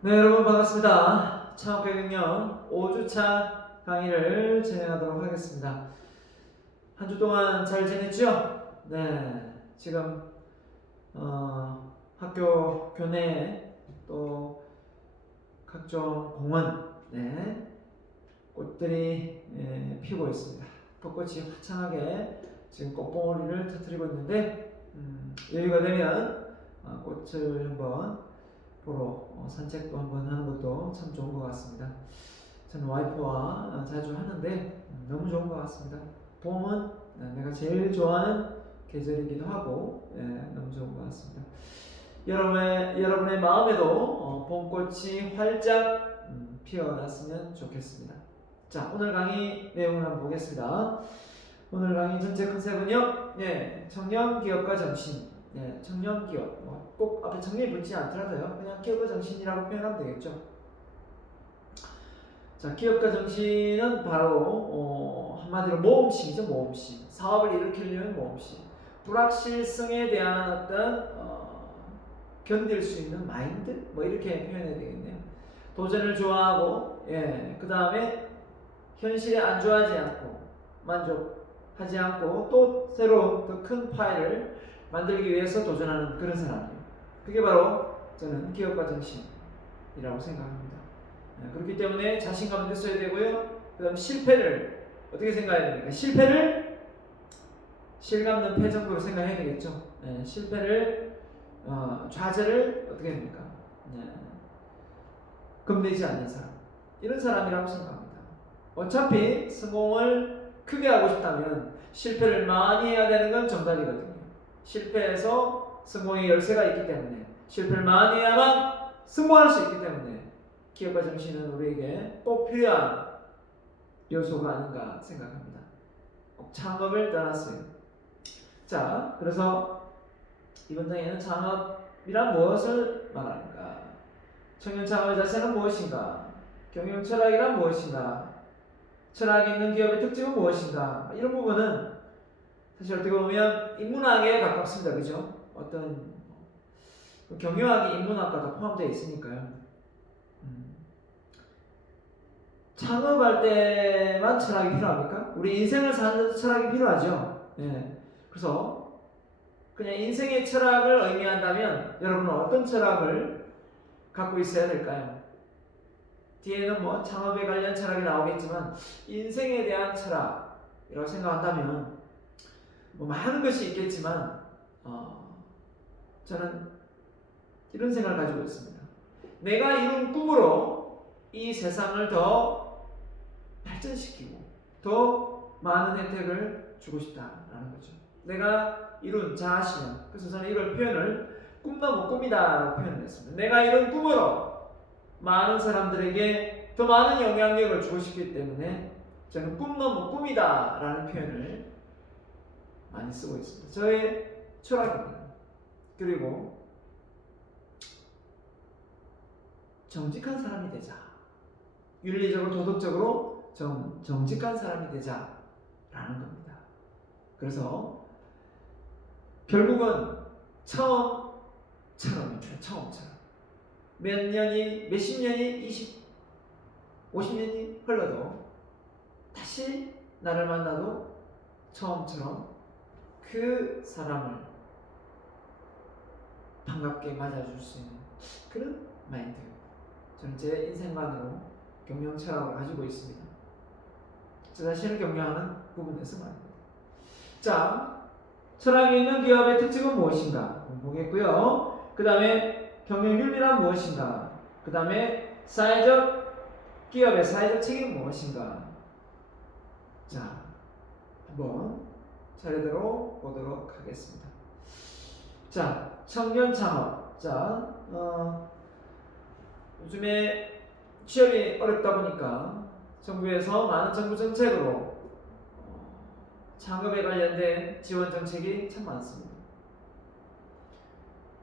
네, 여러분 반갑습니다. 창업교육력 5주차 강의를 진행하도록 하겠습니다. 한 주 동안 잘 지냈죠? 네, 지금 학교 교내에 또 각종 공원, 꽃들이 피고 있습니다. 벚꽃이 화창하게 지금 꽃봉오리를 터뜨리고 있는데 여유가 되면 꽃을 한번 보러 산책도 한번 하는 것도 참 좋은 것 같습니다. 저는 와이프와 자주 하는데 너무 좋은 것 같습니다. 봄은 내가 제일 좋아하는 계절이기도 하고 너무 좋은 것 같습니다. 여러분의 마음에도 봄꽃이 활짝 피어났으면 좋겠습니다. 자, 오늘 강의 내용을 한번 보겠습니다. 오늘 강의 전체 컨셉은요, 청년 기업가 정신. 청년 기업. 꼭 앞에 청년이 붙지 않더라도요, 그냥 기업가 정신이라고 표현하면 되겠죠. 자, 기업가 정신은 바로 한마디로 모험심이죠, 모험심. 사업을 일으키려면 모험심. 불확실성에 대한 어떤 견딜 수 있는 마인드, 이렇게 표현해야 되겠네요. 도전을 좋아하고, 그 다음에 현실에 안주하지 않고 만족하지 않고 또 새로 더 큰 파일을 만들기 위해서 도전하는 그런 사람이에요. 그게 바로 저는 기업가 정신이라고 생각합니다. 그렇기 때문에 자신감도 있어야 되고요. 그 다음 실패를 어떻게 생각해야 됩니까? 실패를 실감는 패 정도로 생각해야 되겠죠. 실패를 좌절을 어떻게 합니까? 겁내지 않는 사람, 이런 사람이라고 생각합니다. 어차피 성공을 크게 하고 싶다면 실패를 많이 해야 되는 건 정답이거든요. 실패해서 성공의 열쇠가 있기 때문에, 실패를 많이 해야만 성공할 수 있기 때문에 기업가 정신은 우리에게 꼭 필요한 요소가 아닌가 생각합니다. 꼭 창업을 떠났어요. 자, 그래서 이번 장에는 창업이란 무엇을 말하는가? 청년 창업의 자세는 무엇인가? 경영 철학이란 무엇인가? 철학이 있는 기업의 특징은 무엇인가? 이런 부분은 사실 어떻게 보면 인문학에 가깝습니다. 그죠? 어떤 경영학이 인문학과 다 포함되어 있으니까요. 창업할 때만 철학이 필요합니까? 우리 인생을 사는 데도 철학이 필요하죠. 그래서 그냥 인생의 철학을 의미한다면 여러분은 어떤 철학을 갖고 있어야 될까요? 뒤에는 창업에 관련 철학이 나오겠지만 인생에 대한 철학이라고 생각한다면 많은 것이 있겠지만 저는 이런 생각을 가지고 있습니다. 내가 이룬 꿈으로 이 세상을 더 발전시키고 더 많은 혜택을 주고 싶다라는 거죠. 내가 이룬 자아실현. 그래서 저는 이걸 표현을 꿈 넘어 꿈이다라고 표현을 했습니다. 내가 이룬 꿈으로 많은 사람들에게 더 많은 영향력을 주고 싶기 때문에 저는 꿈 넘어 꿈이다라는 표현을 많이 쓰고 있습니다. 저의 철학입니다. 그리고 정직한 사람이 되자. 윤리적으로 도덕적으로 정직한 사람이 되자라는 겁니다. 그래서 결국은 처음처럼입니다. 처음처럼. 몇십 년이 50년이 흘러도 다시 나를 만나도 처음처럼 그 사람을 반갑게 맞아줄 수 있는 그런 마인드. 저는 제 인생관으로 경영 철학을 가지고 있습니다. 저 자신을 경영하는 부분에서 말입니다. 자, 철학이 있는 기업의 특징은 무엇인가 보겠고요. 그 다음에 경영 윤리란 무엇인가? 그 다음에 기업의 사회적 책임은 무엇인가? 자, 한번 차례대로 보도록 하겠습니다. 자, 청년 창업. 자, 요즘에 취업이 어렵다 보니까 정부에서 많은 정부 정책으로 창업에 관련된 지원 정책이 참 많습니다.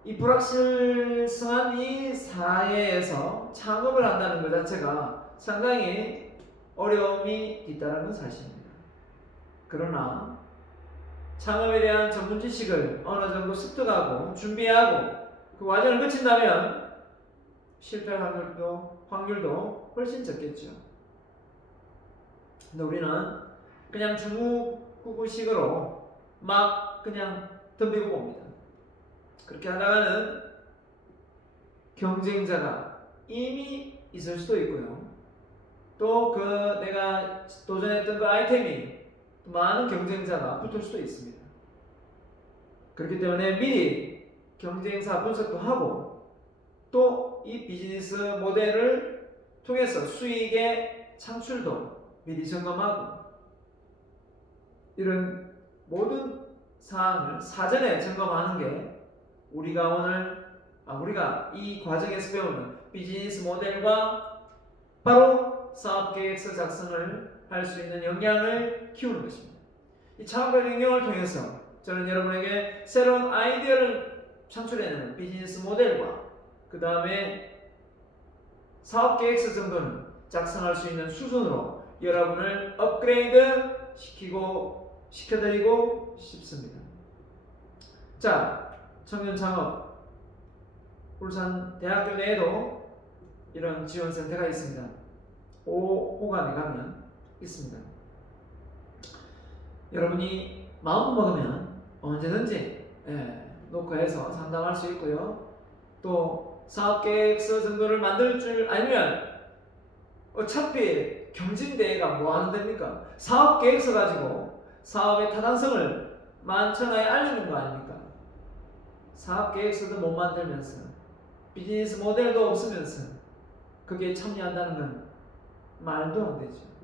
이 불확실성한 이 사회에서 창업을 한다는 것 자체가 상당히 어려움이 있다는 건 사실입니다. 그러나 창업에 대한 전문 지식을 어느 정도 습득하고 준비하고 그 과정을 거친다면 실패 확률도 훨씬 적겠죠. 근데 우리는 그냥 중국구구식으로 막 그냥 덤비고 봅니다. 그렇게 하다가는 경쟁자가 이미 있을 수도 있고요. 또 그 내가 도전했던 그 아이템이 많은 경쟁자가 붙을 수도 있습니다. 그렇기 때문에 미리 경쟁사 분석도 하고 또 이 비즈니스 모델을 통해서 수익의 창출도 미리 점검하고 이런 모든 사항을 사전에 점검하는 게 우리가 이 과정에서 배우는 비즈니스 모델과 바로 사업계획서 작성을 할 수 있는 역량을 키우는 것입니다. 이 창업의 능력을 통해서 저는 여러분에게 새로운 아이디어를 창출해내는 비즈니스 모델과 그 다음에 사업계획서 정도는 작성할 수 있는 수준으로 여러분을 업그레이드 시켜드리고 싶습니다. 자, 청년 창업 울산 대학교 내에도 이런 지원센터가 있습니다. 5호관에 가면 있습니다. 여러분이 마음 먹으면 언제든지 녹화해서 상담할 수 있고요. 또 사업계획서 정도를 만들 줄 알면 어차피 경진대회가 뭐 하는 데입니까? 사업계획서 가지고 사업의 타당성을 만천하에 알리는 거 아닙니까? 사업계획서도 못 만들면서 비즈니스 모델도 없으면서 거기에 참여한다는 건 말도 안 되죠.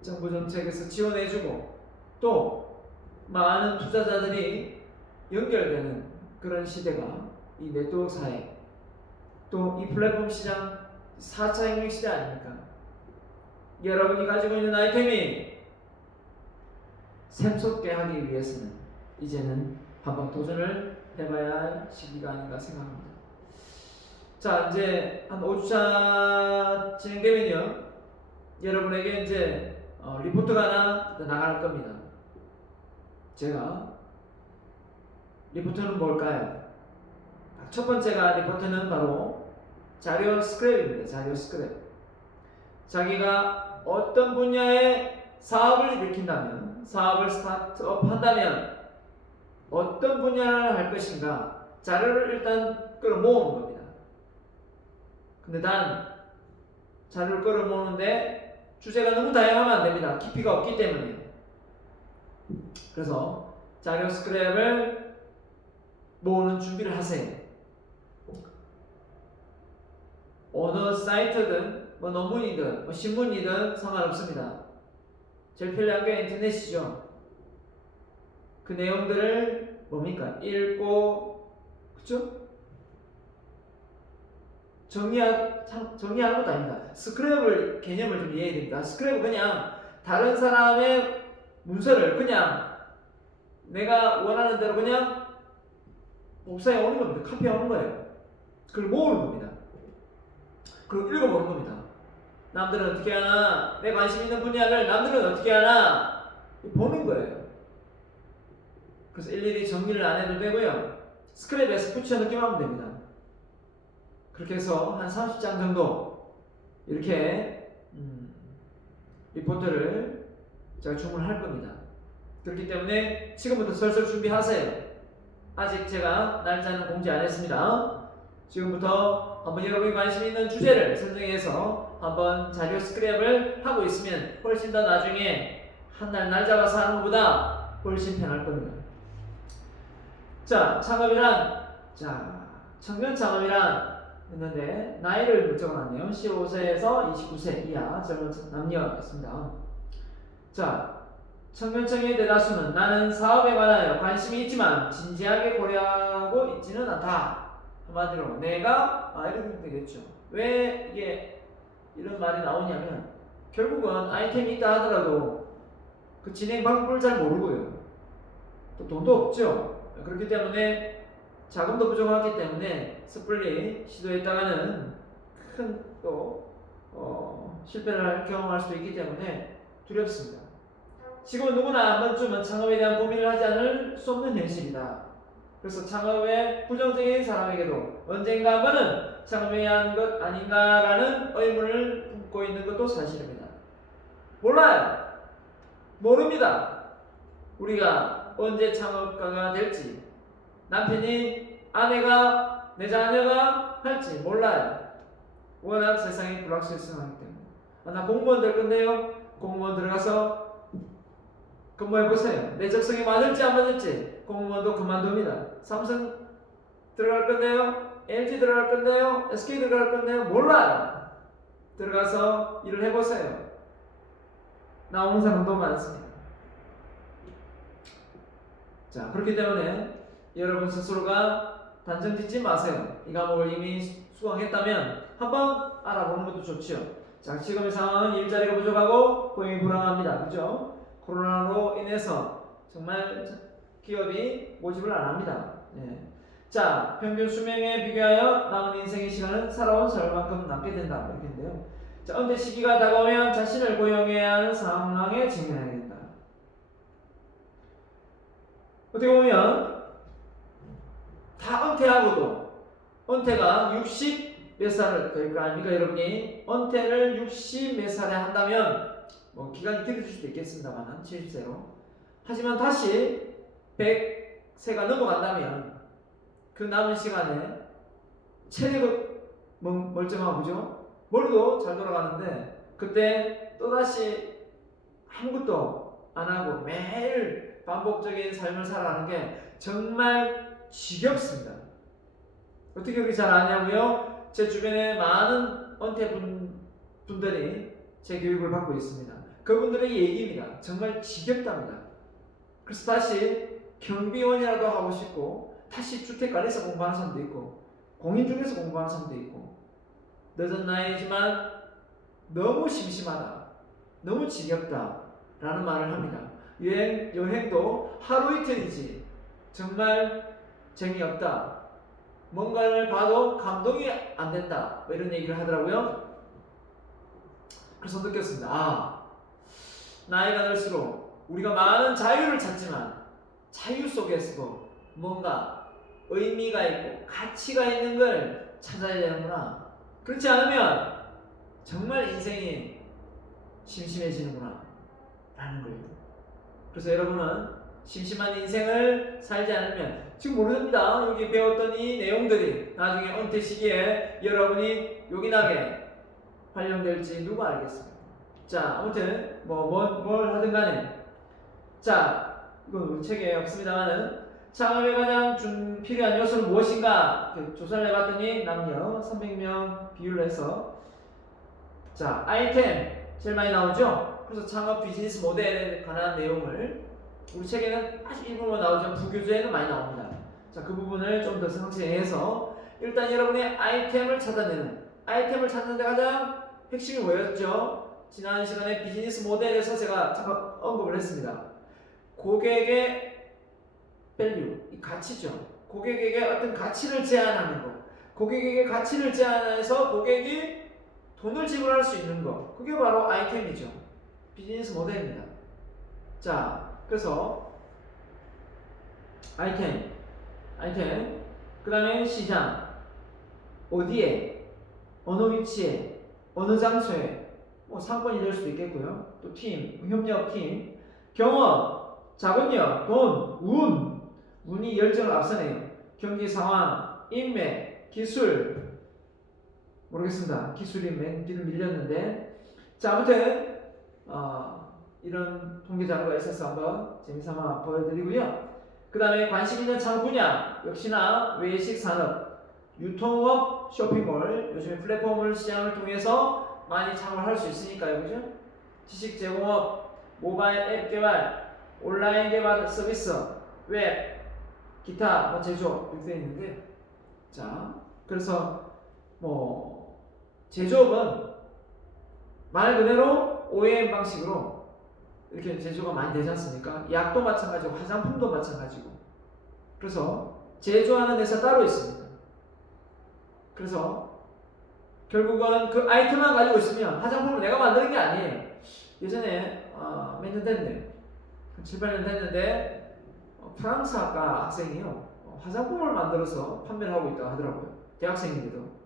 정부 정책에서 지원해주고 또 많은 투자자들이 연결되는 그런 시대가 이 네트워크 사회 또 이 플랫폼 시장 4차 혁명 시대 아닙니까? 여러분이 가지고 있는 아이템이 샘솟게 하기 위해서는 이제는 한번 도전을 해봐야 할 시기가 아닌가 생각합니다. 자, 이제 한 5주차 진행되면요 여러분에게 이제 리포트가 하나 나갈 겁니다. 제가 리포트는 뭘까요? 첫 번째가 리포트는 바로 자료 스크랩입니다. 자료 스크랩. 자기가 어떤 분야의 사업을 일으킨다면, 사업을 스타트업 한다면 어떤 분야를 할 것인가 자료를 일단 끌어모으는 겁니다. 근데 단 자료를 끌어모으는데 주제가 너무 다양하면 안 됩니다. 깊이가 없기 때문에. 그래서 자료 스크랩을 모으는 준비를 하세요. 어느 사이트든 뭐 논문이든 뭐 신문이든 상관없습니다. 제일 편리한 게 인터넷이죠. 그 내용들을 뭡니까? 읽고 그쵸? 정리하는 것도 아닙니다. 스크랩을 개념을 좀 이해해야 됩니다. 스크랩은 그냥 다른 사람의 문서를 그냥 내가 원하는 대로 그냥 복사해 오는 겁니다. 카피해 오는 거예요. 그걸 모으는 겁니다. 그리고 읽어보는 겁니다. 남들은 어떻게 하나, 내 관심 있는 분야를 남들은 어떻게 하나 보는 거예요. 그래서 일일이 정리를 안 해도 되고요. 스크랩에서 붙여 넣기만 하면 됩니다. 그렇게 해서 한 30장 정도 이렇게 리포트를 제가 주문할 겁니다. 그렇기 때문에 지금부터 슬슬 준비하세요. 아직 제가 날짜는 공지 안 했습니다. 지금부터 한번 여러분이 관심 있는 주제를 선정해서 한번 자료 스크랩을 하고 있으면 훨씬 더 나중에 한 날 날 잡아서 하는 것보다 훨씬 편할 겁니다. 자, 창업이란, 청년 창업이란 했는데 나이를 적어놨네요. 15세에서 29세 이하 젊은 남녀가 있습니다. 자, 청년층의 대다수는 나는 사업에 관하여 관심이 있지만 진지하게 고려하고 있지는 않다. 한마디로 내가 이렇게 되겠죠. 왜 이게 이런 말이 나오냐면 결국은 아이템이 있다 하더라도 그 진행 방법을 잘 모르고요. 또 돈도 없죠. 그렇기 때문에 자금도 부족하기 때문에 섣불리 시도했다가는 큰 또 실패를 경험할 수도 있기 때문에 두렵습니다. 지금 누구나 한 번쯤은 창업에 대한 고민을 하지 않을 수 없는 현실이다. 그래서 창업에 부정적인 사람에게도 언젠가 한번은 창업해야 하는 것 아닌가라는 의문을 품고 있는 것도 사실입니다. 몰라요. 모릅니다. 우리가 언제 창업가가 될지, 남편이, 아내가, 내 자녀가 할지 몰라요. 워낙 세상이 불확실성하기 때문에. 나 공무원 될 건데요. 공무원 들어가서 근무해보세요. 내 적성에 맞을지 안 맞을지 공무원도 그만둡니다. 삼성 들어갈 건데요. LG 들어갈 건데요. SK 들어갈 건데요. 몰라요. 들어가서 일을 해보세요. 나오는 사람도 많습니다. 자, 그렇기 때문에 여러분 스스로가 단정 짓지 마세요. 이 과목을 이미 수강했다면 한번 알아보는 것도 좋죠. 자, 지금의 상황은 일자리가 부족하고 고용이 불황합니다. 그죠? 코로나로 인해서 정말 기업이 모집을 안 합니다. 네. 자, 평균 수명에 비교하여 남은 인생의 시간은 살아온 세월만큼 남게 된다. 이렇게인데요. 자, 은퇴 시기가 다가오면 자신을 고용해야 하는 상황에 직면하게 된다. 어떻게 보면 다 은퇴하고도 은퇴가 60 몇 살을 될 거 아닙니까? 여러분이 은퇴를 60 몇 살에 한다면 뭐 기간이 길어질 수도 있겠습니다만 70세로 하지만 다시 100세가 넘어간다면 그 남은 시간에 체력은 멀쩡하고 그죠? 머리도 잘 돌아가는데 그때 또다시 아무것도 안 하고 매일 반복적인 삶을 살아가는 게 정말 지겹습니다. 어떻게 그렇게 잘 아냐고요? 제 주변에 많은 은퇴분들이 제 교육을 받고 있습니다. 그분들의 얘기입니다. 정말 지겹답니다. 그래서 다시 경비원이라도 하고 싶고 다시 주택관리사 공부하는 사람도 있고 공인중개사 공부하는 사람도 있고 늦은 나이지만 너무 심심하다, 너무 지겹다 라는 말을 합니다. 여행도 하루 이틀이지 정말 재미없다, 뭔가를 봐도 감동이 안 된다, 뭐 이런 얘기를 하더라고요. 그래서 느꼈습니다. 나이가 들수록 우리가 많은 자유를 찾지만 자유 속에서도 뭔가 의미가 있고 가치가 있는 걸 찾아야 되는구나. 그렇지 않으면 정말 인생이 심심해지는구나 라는 거예요. 그래서 여러분은 심심한 인생을 살지 않으면 지금 모릅니다. 여기 배웠던 이 내용들이 나중에 은퇴 시기에 여러분이 요긴하게 활용될지 누가 알겠습니까? 자, 아무튼 뭘 하든 간에 자, 이건 우리 책에 없습니다만은 창업에 가장 필요한 요소는 무엇인가 조사를 해봤더니 남녀 300명 비율로 해서 자, 아이템 제일 많이 나오죠? 그래서 창업 비즈니스 모델에 관한 내용을 우리 책에는 아주 일부만 나오지만 부교재에는 많이 나옵니다. 자, 그 부분을 좀 더 상세해서 일단 여러분의 아이템을 찾는 데 가장 핵심이 뭐였죠? 지난 시간에 비즈니스 모델에서 제가 잠깐 언급을 했습니다. 고객의 밸류, 이 가치죠. 고객에게 어떤 가치를 제안하는 것, 고객에게 가치를 제안해서 고객이 돈을 지불할 수 있는 것, 그게 바로 아이템이죠. 비즈니스 모델입니다. 자, 그래서 아이템, 그 다음에 시장, 어디에, 어느 위치에, 어느 장소에, 상권이 될 수도 있겠고요. 또 팀, 협력팀, 경험, 자본력, 돈, 운이 열정을 앞서네요. 경기 상황, 인맥, 기술, 모르겠습니다. 기술이 맨 뒤로 밀렸는데, 자, 아무튼 이런 통계 자료가 있어서 한번 재미삼아 보여드리고요. 그 다음에 관심 있는 창업 분야, 역시나 외식 산업, 유통업, 쇼핑몰, 요즘에 플랫폼을 시장을 통해서 많이 창업을 할 수 있으니까요, 그죠? 지식 제공업, 모바일 앱 개발, 온라인 개발 서비스, 웹, 기타, 제조업 이렇게 되어 있는데, 자, 그래서 제조업은 말 그대로 OEM 방식으로 이렇게 제조가 많이 되지 않습니까? 약도 마찬가지고 화장품도 마찬가지고. 그래서 제조하는 회사 따로 있습니다. 그래서 결국은 그 아이템만 가지고 있으면 화장품을 내가 만드는 게 아니에요. 예전에 몇 년 됐네, 7, 8년 됐는데 프랑스 학과 학생이요, 화장품을 만들어서 판매를 하고 있다고 하더라고요. 대학생인데도.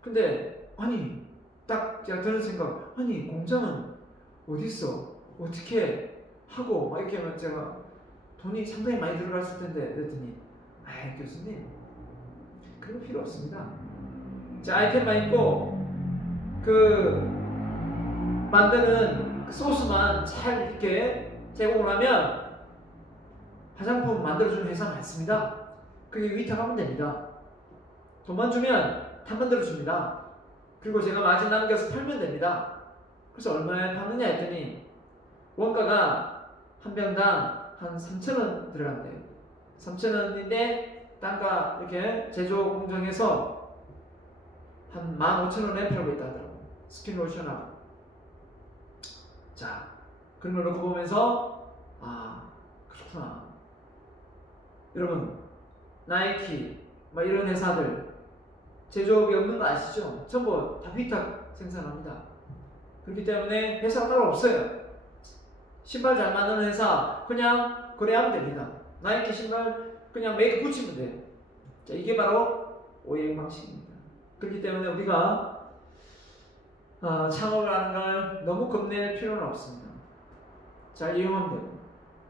근데 아니 딱 제가 드는 생각, 아니 공장은 어디 있어? 어떻게 하고 막 이렇게 하면 제가 돈이 상당히 많이 들어갔을 텐데 그랬더니 아이 교수님 그런 필요 없습니다. 제 아이템만 있고 그 만드는 그 소스만 잘 이렇게 제공을 하면 화장품 만들어주는 회사 많습니다. 그게 위탁하면 됩니다. 돈만 주면 다 만들어줍니다. 그리고 제가 마진 남겨서 팔면 됩니다. 그래서 얼마에 파느냐 했더니 원가가 한 병당 한 3,000원 들어간대요. 3,000원인데 단가 이렇게 제조 공정에서 한 15,000원에 팔고 있다 하더라고요. 스킨로션하고. 자, 그런 걸 놓고 보면서 아 그렇구나. 여러분 나이키 막 이런 회사들 제조업이 없는 거 아시죠? 전부 다 위탁 생산합니다. 그렇기 때문에 회사가 따로 없어요. 신발 잘 만드는 회사 그냥 거래하면 됩니다. 나이키 신발 그냥 메이크 붙이면 돼요. 자, 이게 바로 오행 방식입니다. 그렇기 때문에 우리가 창업을 하는 걸 너무 겁낼 필요는 없습니다. 잘 이용하면 되고.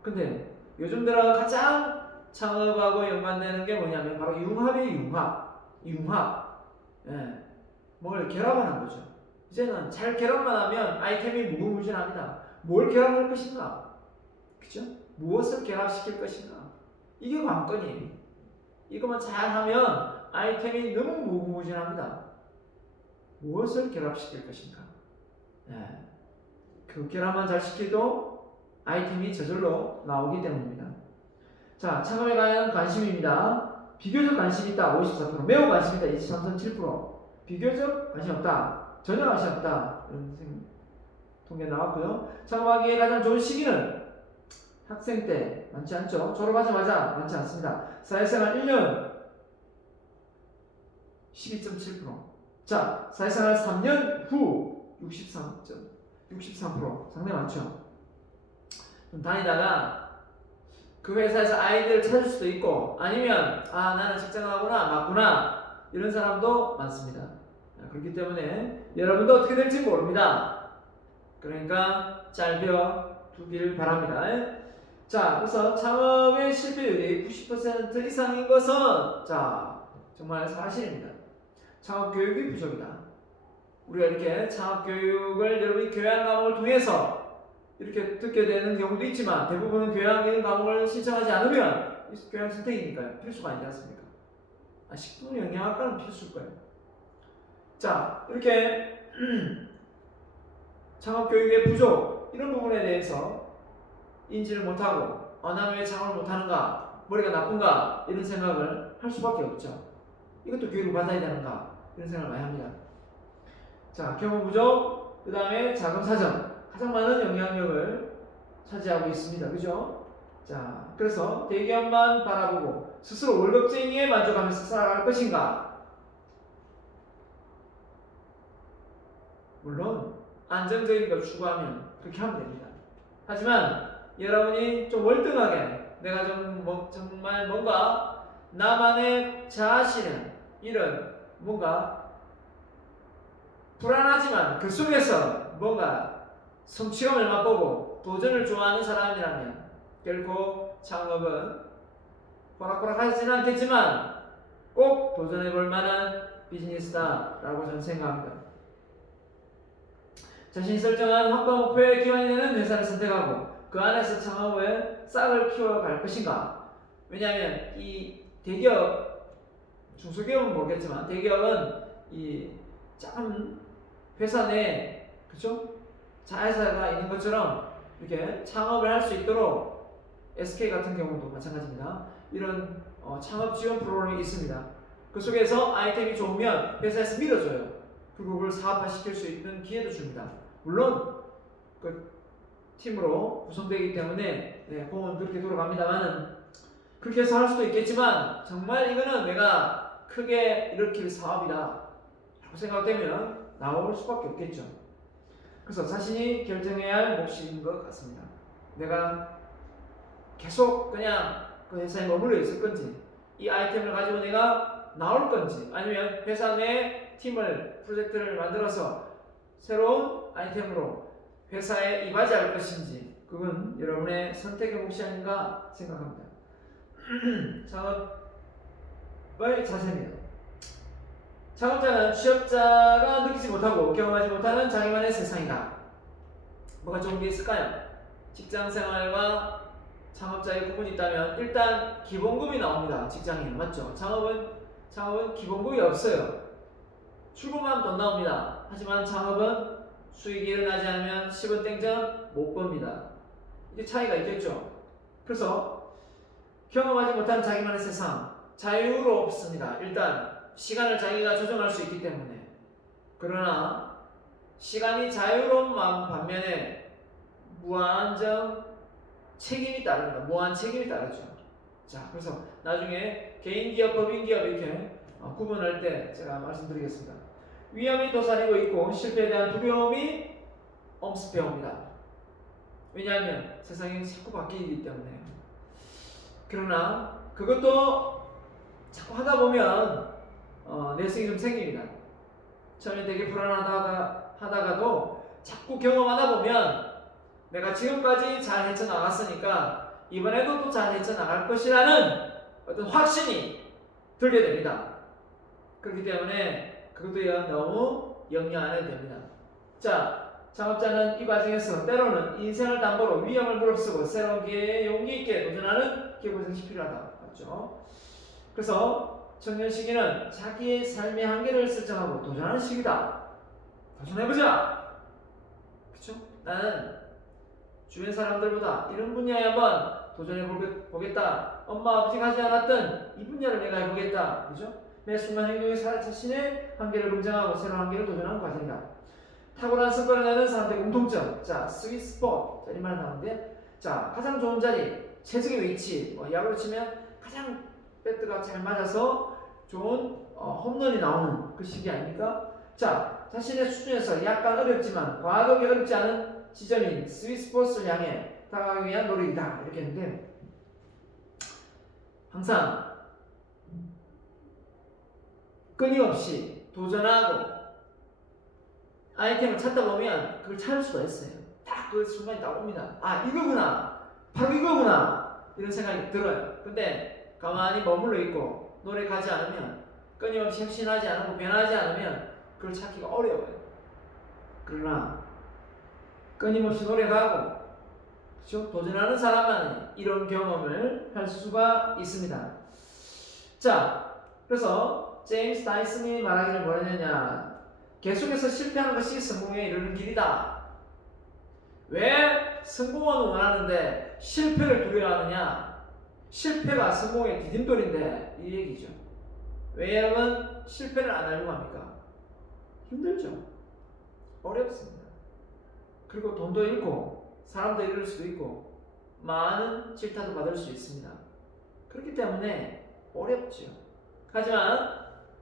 근데 요즘 들어 가장 창업하고 연관되는 게 뭐냐면 바로 융합이에요. 융합. 예. 뭘 결합하는 거죠. 이제는 잘 결합만 하면 아이템이 무궁무진합니다. 뭘 결합할 것인가? 그죠? 무엇을 결합시킬 것인가? 이게 관건이에요. 이것만 잘하면 아이템이 너무 무궁무진합니다. 무엇을 결합시킬 것인가? 예. 그 결합만 잘 시켜도 아이템이 저절로 나오기 때문입니다. 자, 창업에 관한 관심입니다. 비교적 관심이 있다 54%, 매우 관심이 있다 23.7%, 비교적 관심 없다, 전혀 관심 없다 이런 통계 나왔고요. 창업하기에 가장 좋은 시기는 학생 때 많지 않죠. 졸업하자마자 많지 않습니다. 사회생활 1년 12.7%. 자, 사회생활 3년 후 63% 상당히 많죠. 좀 다니다가 그 회사에서 아이디어를 찾을 수도 있고 아니면 나는 직장하구나 맞구나 이런 사람도 많습니다. 그렇기 때문에 여러분도 어떻게 될지 모릅니다. 그러니까 잘 배워두길 바랍니다. 자, 그래서 창업의 실패율이 90% 이상인 것은 자 정말 사실입니다. 창업 교육이 부족이다. 우리가 이렇게 창업 교육을 여러분이 교양 과목을 통해서 이렇게 듣게 되는 경우도 있지만 대부분은 교양 과목을 신청하지 않으면 교양 선택이니까요. 필수가 아니지 않습니까? 식품 영양학과는 필수일 거예요. 자, 이렇게 창업 교육의 부족 이런 부분에 대해서 인지를 못하고 나는 왜 창업을 못하는가? 머리가 나쁜가? 이런 생각을 할 수밖에 없죠. 이것도 교육을 받아야 되는가? 이런 생각을 많이 합니다. 자, 경험 부족, 그 다음에 자금 사정 가장 많은 영향력을 차지하고 있습니다. 그죠? 자, 그래서 대기업만 바라보고 스스로 월급쟁이에 만족하면서 살아갈 것인가? 물론 안정적인 걸 추구하면 그렇게 하면 됩니다. 하지만 여러분이 좀 월등하게 내가 정말 뭔가 나만의 자신은 이런 뭔가 불안하지만 그 속에서 뭔가 성취감을 맛보고 도전을 좋아하는 사람이라면 결코 창업은 호락호락하지는 않겠지만 꼭 도전해볼 만한 비즈니스다라고 저는 생각합니다. 자신이 설정한 확고 목표에 기반이 되는 회사를 선택하고 그 안에서 창업의 싹을 키워갈 것인가? 왜냐하면 이 대기업, 중소기업은 모르겠지만 대기업은 이 작은 회사 내에 그렇죠? 자회사가 있는 것처럼 이렇게 창업을 할 수 있도록 SK 같은 경우도 마찬가지입니다. 이런 창업 지원 프로그램이 있습니다. 그 속에서 아이템이 좋으면 회사에서 밀어줘요. 그리고 그걸 사업화시킬 수 있는 기회도 줍니다. 물론 그 팀으로 구성되기 때문에 공은 그렇게 돌아갑니다만은 그렇게 해서 할 수도 있겠지만 정말 이거는 내가 크게 일으킬 사업이다 라고 생각되면 나올 수밖에 없겠죠. 그래서 자신이 결정해야 할 몫인 것 같습니다. 내가 계속 그냥 그 회사에 머물러 있을 건지, 이 아이템을 가지고 내가 나올 건지, 아니면 회사 내 팀을 프로젝트를 만들어서 새로운 아이템으로 회사에 이바지할 것인지, 그건 여러분의 선택의 몫이 아닌가 생각합니다. 창업의 자세입니다. 창업자는 취업자가 느끼지 못하고 경험하지 못하는 자기만의 세상이다. 뭐가 좋은 게 있을까요? 직장생활과 창업자의 구분이 있다면 일단 기본급이 나옵니다. 직장인 맞죠? 창업은 기본급이 없어요. 출근하면 돈 나옵니다. 하지만 창업은 수익이 일어나지 않으면 10원 땡전 못 법니다. 이게 차이가 있겠죠. 그래서 경험하지 못한 자기만의 세상, 자유롭습니다. 일단 시간을 자기가 조정할 수 있기 때문에. 그러나 시간이 자유로운 반면에 무한정 책임이 따릅니다. 무한 책임이 따르죠. 자, 그래서 나중에 개인기업, 법인기업 이렇게 구분할 때 제가 말씀드리겠습니다. 위험이 도사리고 있고 실패에 대한 두려움이 엄습해 옵니다. 왜냐하면 세상이 자꾸 바뀌기 때문에. 그러나 그것도 자꾸 하다 보면 내성이 좀 생깁니다. 처음에 되게 불안하다가도 자꾸 경험하다 보면 내가 지금까지 잘 헤쳐나갔으니까 이번에도 또 잘 헤쳐나갈 것이라는 어떤 확신이 들게 됩니다. 그렇기 때문에 그것도 너무 염려 안 해도 됩니다. 자, 창업자는 이 과정에서 때로는 인생을 담보로 위험을 무릅쓰고 새로운 기회에 용기 있게 도전하는 기회고생이 필요하다. 맞죠? 그래서 청년 시기는 자기의 삶의 한계를 설정하고 도전하는 시기다. 도전해보자. 그렇죠? 나는 주변 사람들보다 이런 분야에 한번 도전해보겠다. 엄마 아버지가 하지 않았던 이 분야를 내가 해보겠다. 그죠? 매 순간 행동이 자신의 한계를 긍정하고 새로운 한계를 도전하는 과정이다. 탁월한 성과를 내는 사람들의 공통점. 자, 스윗 스폿. 자, 이 말 나오는데, 자, 가장 좋은 자리, 최적의 위치. 야구로 치면 가장 배트가 잘 맞아서 좋은 홈런이 나오는 그 시기 아닙니까? 자, 자신의 수준에서 약간 어렵지만 과도하게 어렵지 않은 지점인 스윗 스폿을 향해 다가가기 위한 노력이다. 이렇게 했는데, 항상 끊임없이 도전하고 아이템을 찾다 보면 그걸 찾을 수가 있어요. 딱 그 순간이 딱 옵니다. 아, 이거구나. 바로 이거구나. 이런 생각이 들어요. 근데 가만히 머물러 있고 노력하지 않으면, 끊임없이 혁신하지 않고 변하지 않으면 그걸 찾기가 어려워요. 그러나 끊임없이 노력하고, 그렇죠? 도전하는 사람만 이런 경험을 할 수가 있습니다. 자, 그래서 제임스 다이슨이 말하기를 뭐랬느냐. 계속해서 실패하는 것이 성공에 이르는 길이다. 왜 성공은 원하는데 실패를 두려워하느냐? 실패가 성공의 디딤돌인데 이 얘기죠. 왜 여러분 실패를 안 하려고 합니까? 힘들죠. 어렵습니다. 그리고 돈도 잃고 사람도 잃을 수도 있고 많은 질타도 받을 수 있습니다. 그렇기 때문에 어렵죠. 하지만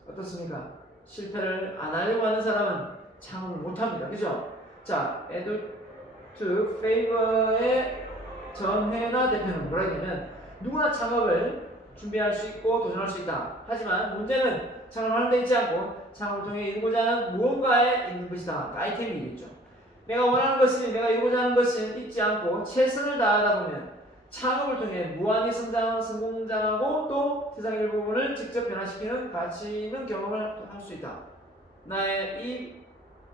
어떻습니까? 실패를 안 하려고 하는 사람은 창업을 못합니다. 그죠? 자, 에듀투 페이버의 전혜나 대표는 뭐라 했냐면, 누구나 창업을 준비할 수 있고 도전할 수 있다. 하지만 문제는 창업을 하는 데 있지 않고 창업을 통해 이루고자 하는 무언가에 있는 것이다. 아이템이 있죠. 내가 원하는 것이, 내가 이루고자 하는 것이 있지 않고 최선을 다하다 보면 창업을 통해 무한히 성공장하고 또 세상의 일부분을 직접 변화시키는 가치 있는 경험을 할 수 있다. 나의 이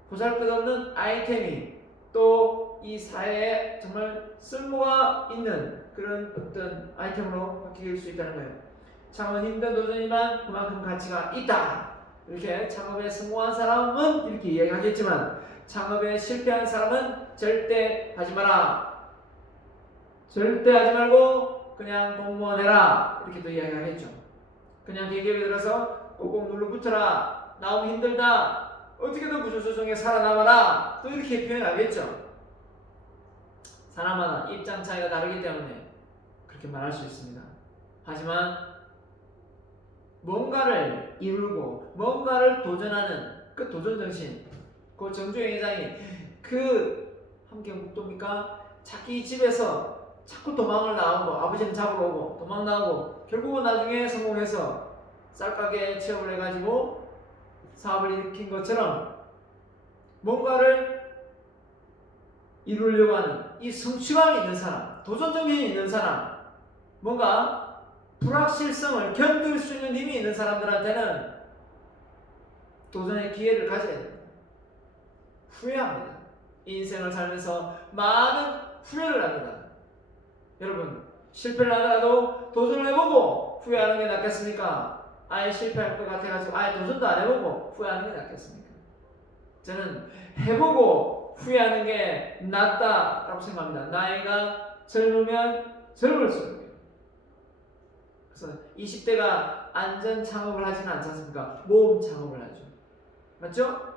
보잘것없는 아이템이 또 이 사회에 정말 쓸모가 있는 그런 어떤 아이템으로 바뀔 수 있다는 거예요. 창업은 힘든 도전이지만 그만큼 가치가 있다. 이렇게 창업에 성공한 사람은 이렇게 이야기하겠지만, 창업에 실패한 사람은 절대 하지 마라. 절대 하지 말고 그냥 공무원 해라. 이렇게도 이야기하겠죠. 그냥 대기업에 들어서 꼭꼭 눌러붙어라. 나오면 힘들다. 어떻게든 구조조정에 살아남아라. 또 이렇게 표현하겠죠. 사람마다 입장 차이가 다르기 때문에 그렇게 말할 수 있습니다. 하지만 뭔가를 이루고 뭔가를 도전하는 그 도전정신, 그 정주행 회장이 그 함경북도입니까? 자기 집에서 자꾸 도망을 나오고 아버지는 잡으러 오고 도망 나오고 결국은 나중에 성공해서 쌀가게 취업을 해가지고 사업을 일으킨 것처럼 뭔가를 이루려고 하는 이 성취감이 있는 사람, 도전정신이 있는 사람, 뭔가 불확실성을 견딜 수 있는 힘이 있는 사람들한테는 도전의 기회를 가져야 됩니다. 후회합니다. 이 인생을 살면서 많은 후회를 합니다. 여러분, 실패를 하더라도 도전을 해보고 후회하는 게 낫겠습니까? 아예 실패할 것 같아가지고 아예 도전도 안 해보고 후회하는 게 낫겠습니까? 저는 해보고 후회하는 게 낫다라고 생각합니다. 나이가 젊으면 젊을수록요. 그래서 20대가 안전 창업을 하지는 않지 않습니까? 모험 창업을 하죠. 맞죠?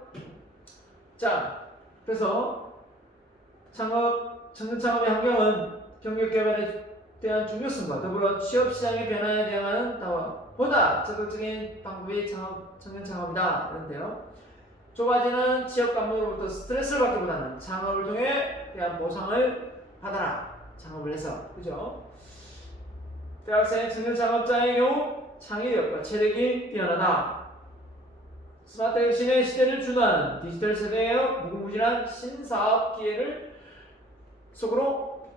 자, 그래서 청년 창업의 환경은 경력 개발에 대한 중요성과 더불어 취업 시장의 변화에 대응하는 보다 적극적인 방법이 청년 창업이다. 그런데요. 좁아지는 취업 감독으로부터 스트레스를 받기보다는 창업을 통해 대한 보상을 받아라. 창업을 해서. 그죠? 대학생 청년 창업자의 경우 창의력과 체력이 뛰어나다. 스마트 혁신의 시대를 주도하는 디지털 세대의 무궁무진한 신사업 기회를 속으로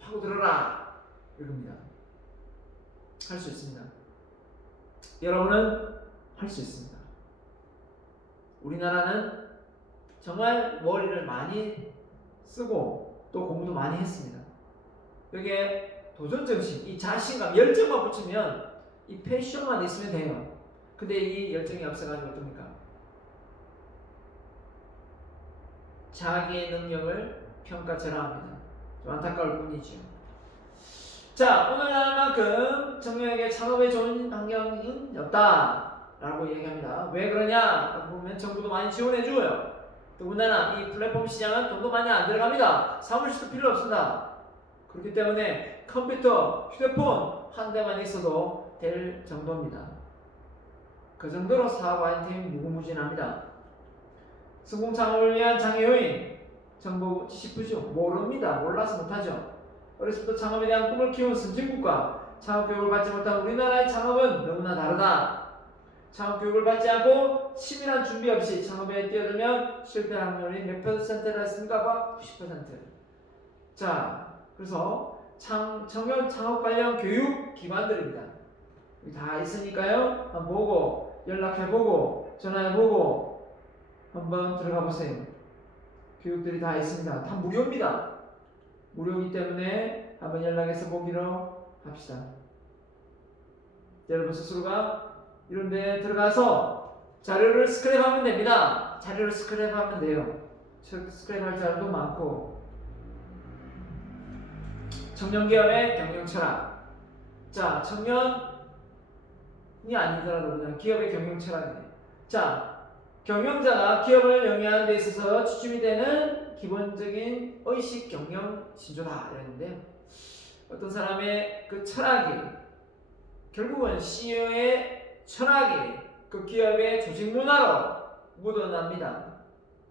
파고들어라. 이겁니다. 할 수 있습니다. 여러분은 할 수 있습니다. 우리나라는 정말 머리를 많이 쓰고 또 공부도 많이 했습니다. 여기에 도전정신, 이 자신감, 열정만 붙이면 이 패션만 있으면 돼요. 근데 이 열정이 없어가지고 어떡합니까? 자기의 능력을 평가절하합니다. 좀 안타까울 뿐이죠. 자, 오늘날만큼 청년에게 창업에 좋은 환경은 없다 라고 얘기합니다. 왜 그러냐? 보면 정부도 많이 지원해주고요. 더군다나 이 플랫폼 시장은 돈도 많이 안 들어갑니다. 사무실도 필요 없습니다. 그렇기 때문에 컴퓨터, 휴대폰 한 대만 있어도 될 정도입니다. 그 정도로 사업 아이템이 무궁무진합니다. 성공 창업을 위한 장애 요인, 정보 싶으죠? 모릅니다. 몰라서 못하죠. 어렸을 때 창업에 대한 꿈을 키운 선진국과 창업 교육을 받지 못한 우리나라의 창업은 너무나 다르다. 창업 교육을 받지 않고 치밀한 준비 없이 창업에 뛰어들면 실패 확률이 몇 %라 했습니까? 90%. 자, 그래서 청년 창업 관련 교육 기관들입니다. 다 있으니까요. 한번 보고 연락해보고 전화해보고 한번 들어가 보세요. 교육들이 다 있습니다. 다 무료입니다. 무료이기 때문에 한번 연락해서 보기로 합시다. 여러분 스스로가 이런 데 들어가서 자료를 스크랩하면 됩니다. 자료를 스크랩하면 돼요. 스크랩할 자료도 많고. 청년기업의 경영 철학. 자, 청년이 아니더라도 그냥 기업의 경영 철학이에요. 자, 경영자가 기업을 영위하는 데 있어서 주춤이 되는 기본적인 의식 경영 신조다 이랬는데요. 어떤 사람의 그 철학이 결국은 CEO의 철학이 그 기업의 조직 문화로 묻어납니다.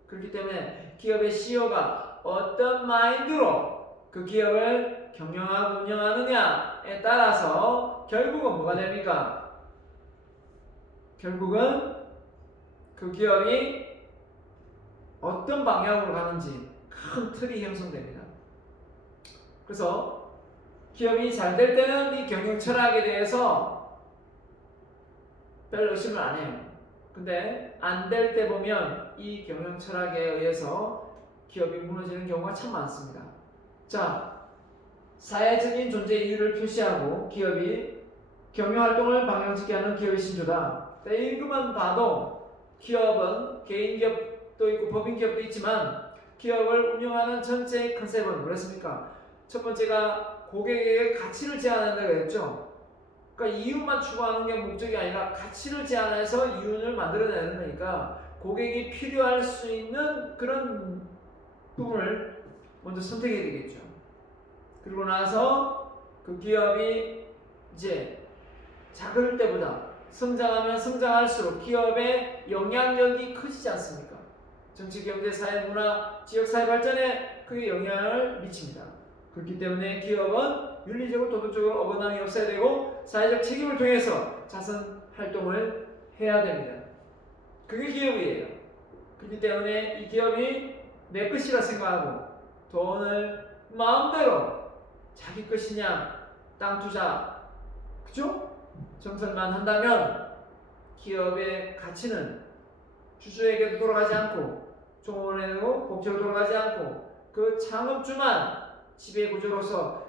그렇기 때문에 기업의 CEO가 어떤 마인드로 그 기업을 경영하고 운영하느냐에 따라서 결국은 뭐가 됩니까? 결국은 그 기업이 어떤 방향으로 가는지 큰 틀이 형성됩니다. 그래서 기업이 잘 될 때는 이 경영 철학에 대해서 별 의심을 안 해요. 근데 안 될 때 보면 이 경영 철학에 의해서 기업이 무너지는 경우가 참 많습니다. 자, 사회적인 존재 이유를 표시하고 기업이 경영 활동을 방향짓게 하는 기업의 신조다. 이것만 봐도 기업은 개인 기업도 있고 법인 기업도 있지만 기업을 운영하는 전체의 컨셉은 뭐였습니까? 첫 번째가 고객에게 가치를 제안한다고 했죠. 그러니까 이윤만 추구하는 게 목적이 아니라 가치를 제안해서 이윤을 만들어내는 거니까 고객이 필요할 수 있는 그런 부분을 먼저 선택해야 되겠죠. 그리고 나서 그 기업이 이제 작을 때보다 성장하면 성장할수록 기업의 영향력이 커지지 않습니까? 정치, 경제, 사회, 문화, 지역 사회 발전에 크게 영향을 미칩니다. 그렇기 때문에 기업은 윤리적으로 도덕적으로 어긋남이 없어야 되고 사회적 책임을 통해서 자선 활동을 해야 됩니다. 그게 기업이에요. 그렇기 때문에 이 기업이 내 것이라 생각하고 돈을 마음대로 자기 것이냐 땅 투자 그죠? 정산만 한다면 기업의 가치는 주주에게도 돌아가지 않고 종업원에게도 복지로 돌아가지 않고 그 창업주만 지배구조로서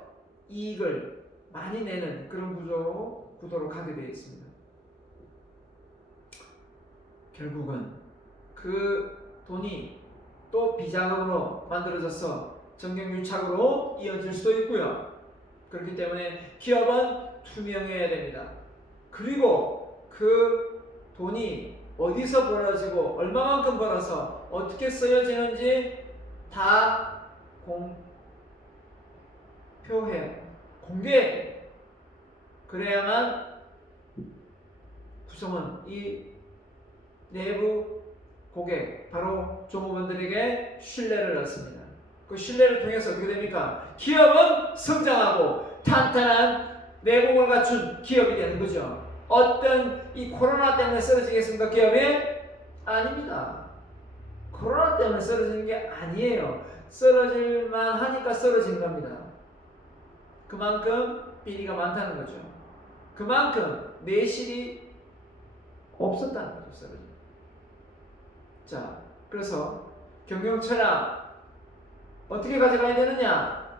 이익을 많이 내는 그런 구도로 가게 되어 있습니다. 결국은 그 돈이 또 비자금으로 만들어져서 정경유착으로 이어질 수도 있고요. 그렇기 때문에 기업은 투명해야 됩니다. 그리고 그 돈이 어디서 벌어지고 얼마만큼 벌어서 어떻게 쓰여지는지 다 공표해야 공개해야 그래야만 구성원 이 내부 고객 바로 종업원들에게 신뢰를 얻습니다. 그 신뢰를 통해서 어떻게 됩니까? 기업은 성장하고 탄탄한 내공을 갖춘 기업이 되는 거죠. 어떤 이 코로나 때문에 쓰러지겠습니까? 기업이? 아닙니다. 코로나 때문에 쓰러지는 게 아니에요. 쓰러질만 하니까 쓰러지는 겁니다. 그만큼 비리가 많다는 거죠. 그만큼 내실이 없었다는 거죠. 쓰러짐. 자, 그래서 경영철학 어떻게 가져가야 되느냐?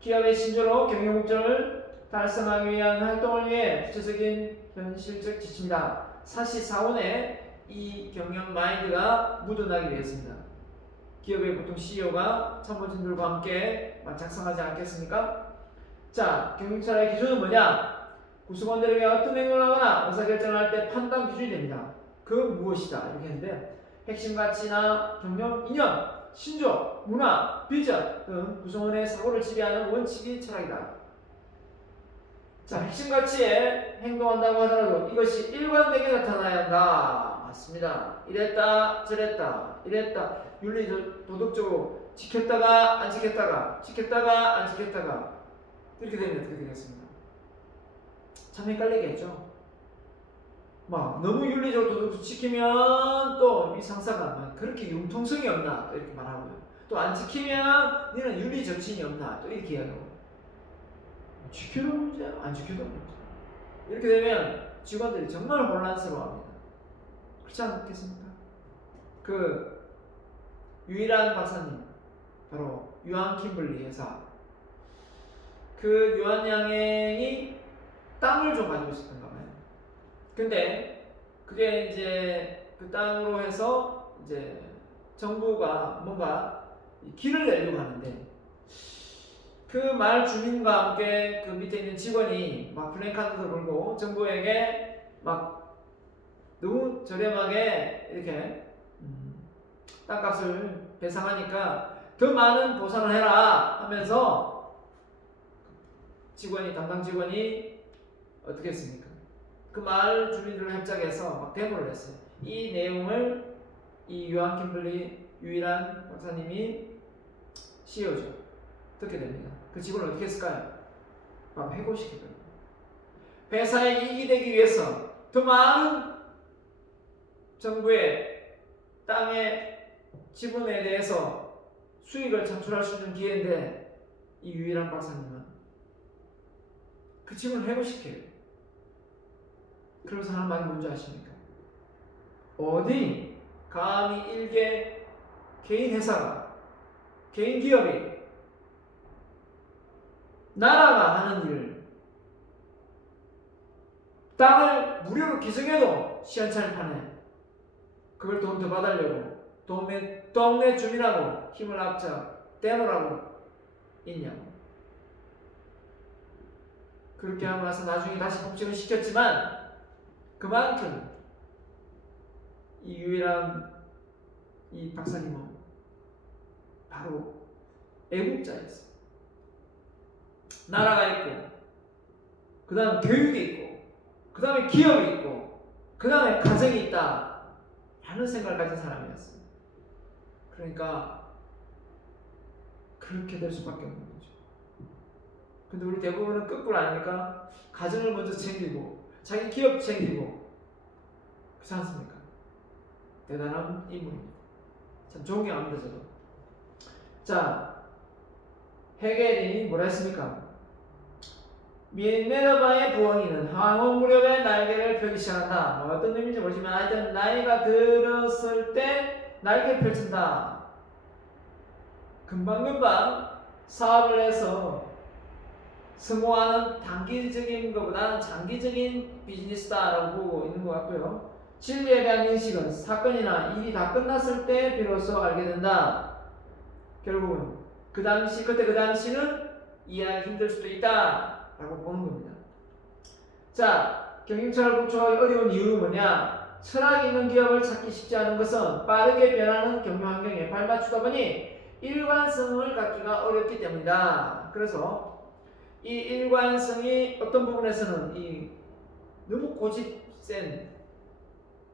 기업의 신조로 경영 목적을 달성하기 위한 활동을 위해 구체적인 현실적 지침이다. 사시사원에 이 경영 마인드가 묻어나게 되었습니다. 기업의 보통 CEO가 참모진들과 함께 작성하지 않겠습니까? 자, 경영 철학의 기준은 뭐냐? 구성원들에게 어떤 행동을 하거나 의사결정을 할 때 판단 기준이 됩니다. 그 무엇이다 이렇게 했는데 핵심 가치나 경영 이념, 신조, 문화, 비전 등 구성원의 사고를 지배하는 원칙이 철학이다. 자, 핵심 가치에 행동한다고 하더라도 이것이 일관되게 나타나야 한다. 맞습니다. 이랬다 저랬다 이랬다 윤리 도덕적으로 지켰다가 안 지켰다가 지켰다가 안 지켰다가 이렇게 되면 어떻게 되겠습니까? 참 헷갈리겠죠. 막 너무 윤리적으로 도덕적으로 지키면 또 이 상사가 그렇게 융통성이 없나 또 이렇게 말하고요. 또 안 지키면 너는 윤리 정신이 없나 또 이렇게 이야기하고. 지켜도 문제야 안 지켜도 문제야. 이렇게 되면 직원들이 정말 혼란스러워합니다. 그렇지 않겠습니까? 그 유일한 박사님 바로 유한 킴블리 회사 그 유한 양행이 땅을 좀 가지고 있었던가 봐요. 근데 그게 이제 그 땅으로 해서 이제 정부가 뭔가 길을 내려고 하는데 그 마을 주민과 함께 그 밑에 있는 직원이 막 플래카드를 걸고 정부에게 막 너무 저렴하게 이렇게 땅값을 배상하니까 더 많은 보상을 해라 하면서 담당 직원이 어떻게 했습니까? 그 마을 주민들을 협작해서 막 데모를 했어요. 이 내용을 이 유한 킴블리 유일한 박사님이 CEO죠. 듣게 됩니다. 그 직원을 어떻게 했을까요? 막 해고시키더라고요. 회사에 이익이 되기 위해서 더 많은 정부의 땅의 지분에 대해서 수익을 창출할 수 있는 기회인데 이 유일한 박사님은 그 직원을 해고시켜요. 그러면서 하는 말이 뭔지 아십니까? 어디 감히 일개 개인 회사가 개인 기업이 나라가 하는 일 땅을 무료로 기증해도 시원찮을 판에 그걸 돈 더 받으려고 동네 주민하고 힘을 합쳐 떼놓으라고 있냐고. 그렇게 하고 나서 나중에 다시 복직을 시켰지만 그만큼 이 유일한 이 박사님은 바로 애국자였어요. 나라가 있고 그 다음 교육이 있고 그 다음에 기업이 있고 그 다음에 가정이 있다 라는 생각을 가진 사람이었어요. 그러니까 그 그렇게 될 수밖에 없는 거죠. 근데 우리 대부분은 거꾸로 아닙니까? 가정을 먼저 챙기고 자기 기업 챙기고 그렇지 않습니까? 대단한 인물입니다. 참 존경합니다 저도. 자, 헤겔이 뭐라 했습니까? 미네르바의 부엉이는 황혼 무렵에 날개를 펴기 시작한다. 뭐 어떤 의미인지 모르지만 하여튼 나이가 들었을 때 날개 펼친다. 금방금방 사업을 해서 성공하는 단기적인 것보다는 장기적인 비즈니스다라고 보고 있는 것 같고요. 진리에 대한 인식은 사건이나 일이 다 끝났을 때 비로소 알게 된다. 결국은 그때 그 당시는 이해하기 힘들 수도 있다 라고 보는 겁니다. 자, 경영철학을 구축하기 어려운 이유는 뭐냐? 철학이 있는 기업을 찾기 쉽지 않은 것은 빠르게 변하는 경영 환경에 발맞추다 보니 일관성을 갖기가 어렵기 때문이다. 그래서 이 일관성이 어떤 부분에서는 너무 고집센